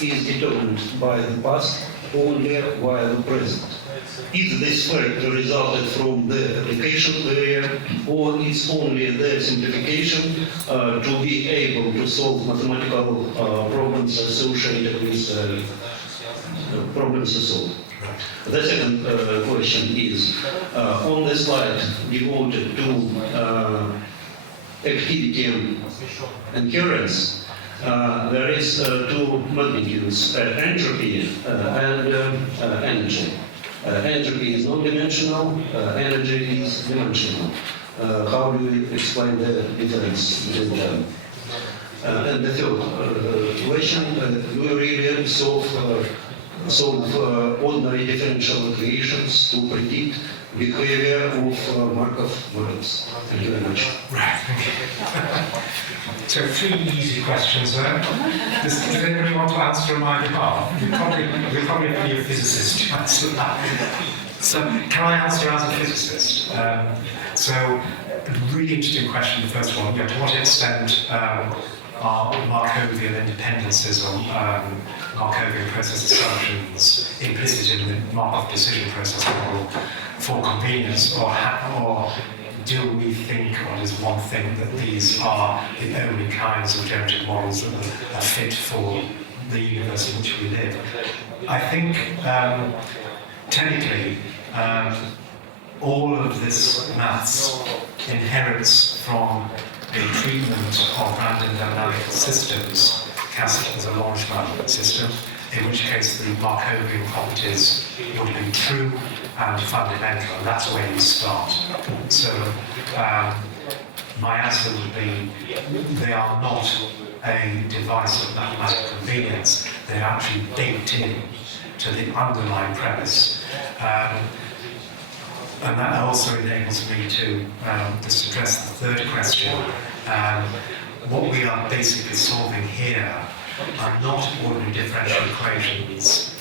is determined by the past only via the present. Is this fact resulted from the application area, or is only the simplification to be able to solve mathematical problems associated with problems to solve? The second question is, on the slide devoted to activity and currents, there is two magnitudes, entropy and energy. Entropy is non-dimensional, energy is dimensional. How do you explain the difference between them? And the third question, do you really solve ordinary differential equations to predict behavior of Markov models? Thank you very much. Right, thank you. So 3 easy questions there. Does anybody want to answer on my behalf? We're probably only a physicist to answer that. So can I answer as a physicist? So really interesting question, the first one. To what extent are Markovian independences or Markovian process assumptions implicit in the Markov decision process model for convenience, or do we think, or does one think that these are the only kinds of generative models that are fit for the universe in which we live? I think technically all of this maths inherits from a treatment of random dynamic systems cast as a Langevin system, in which case the Markovian properties would be true and fundamental, and that's where you start. So my answer would be they are not a device of mathematical convenience, they're actually baked in to the underlying premise. And that also enables me to just address the third question. What we are basically solving here are not ordinary differential equations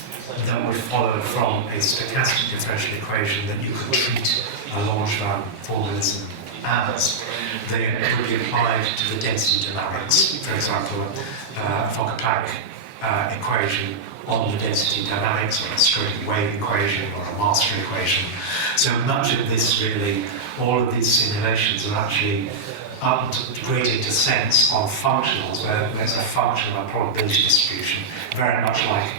that would follow from a stochastic differential equation that you could treat a Langevin formalism as. They would be applied to the density dynamics, for example, Fokker-Planck equation on the density dynamics, or a Schrödinger wave equation, or a master equation. So much of this really, all of these simulations are actually upgraded to sense on functionals, where there's a function of a probability distribution, very much like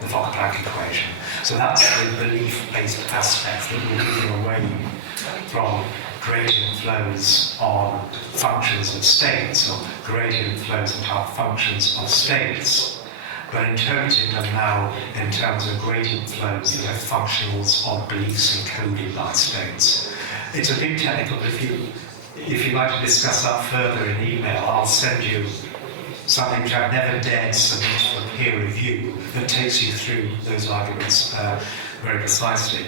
the Fokker-Planck equation. So that's the belief-based aspect that we're moving away from gradient flows on functions of states, or gradient flows about functions of states, but interpreting them now in terms of gradient flows that are functionals of beliefs encoded by states. It's a bit technical, but if you'd like to discuss that further in email, I'll send you something which I've never dared submit for peer review that takes you through those arguments very precisely.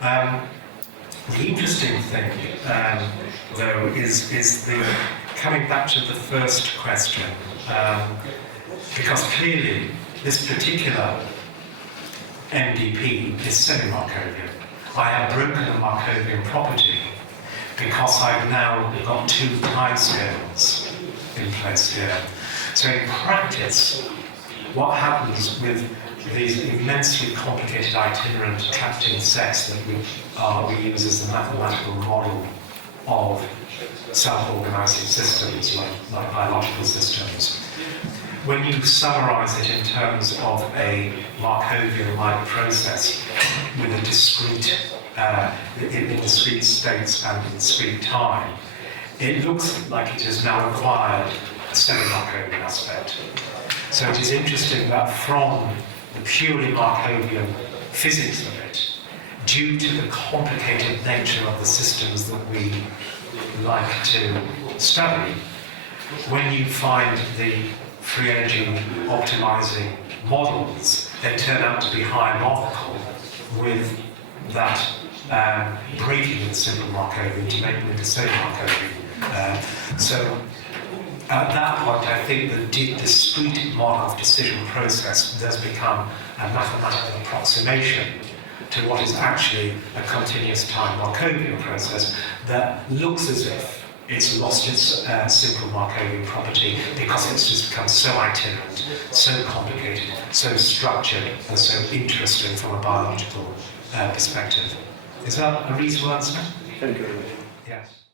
The interesting thing, though, is the coming back to the first question, because clearly this particular MDP is semi-Markovian. I have broken the Markovian property because I've now got 2 timescales in place here. So in practice, what happens with these immensely complicated itinerant attracting sets that we use as the mathematical model of self-organizing systems, like biological systems, when you summarize it in terms of a Markovian-like process with a discrete, in discrete states and in discrete time, it looks like it has now acquired a semi-Markovian aspect. So it is interesting that from the purely Markovian physics of it, due to the complicated nature of the systems that we like to study, when you find the free energy optimizing models, they turn out to be hierarchical with that breaking the simple Markovian to make them into semi-Markovian. So at that point, I think the discrete Markov decision process does become a mathematical approximation to what is actually a continuous time Markovian process that looks as if it's lost its simple Markovian property because it's just become so itinerant, so complicated, so structured, and so interesting from a biological perspective. Is that a reasonable answer? Thank you very much. Yes.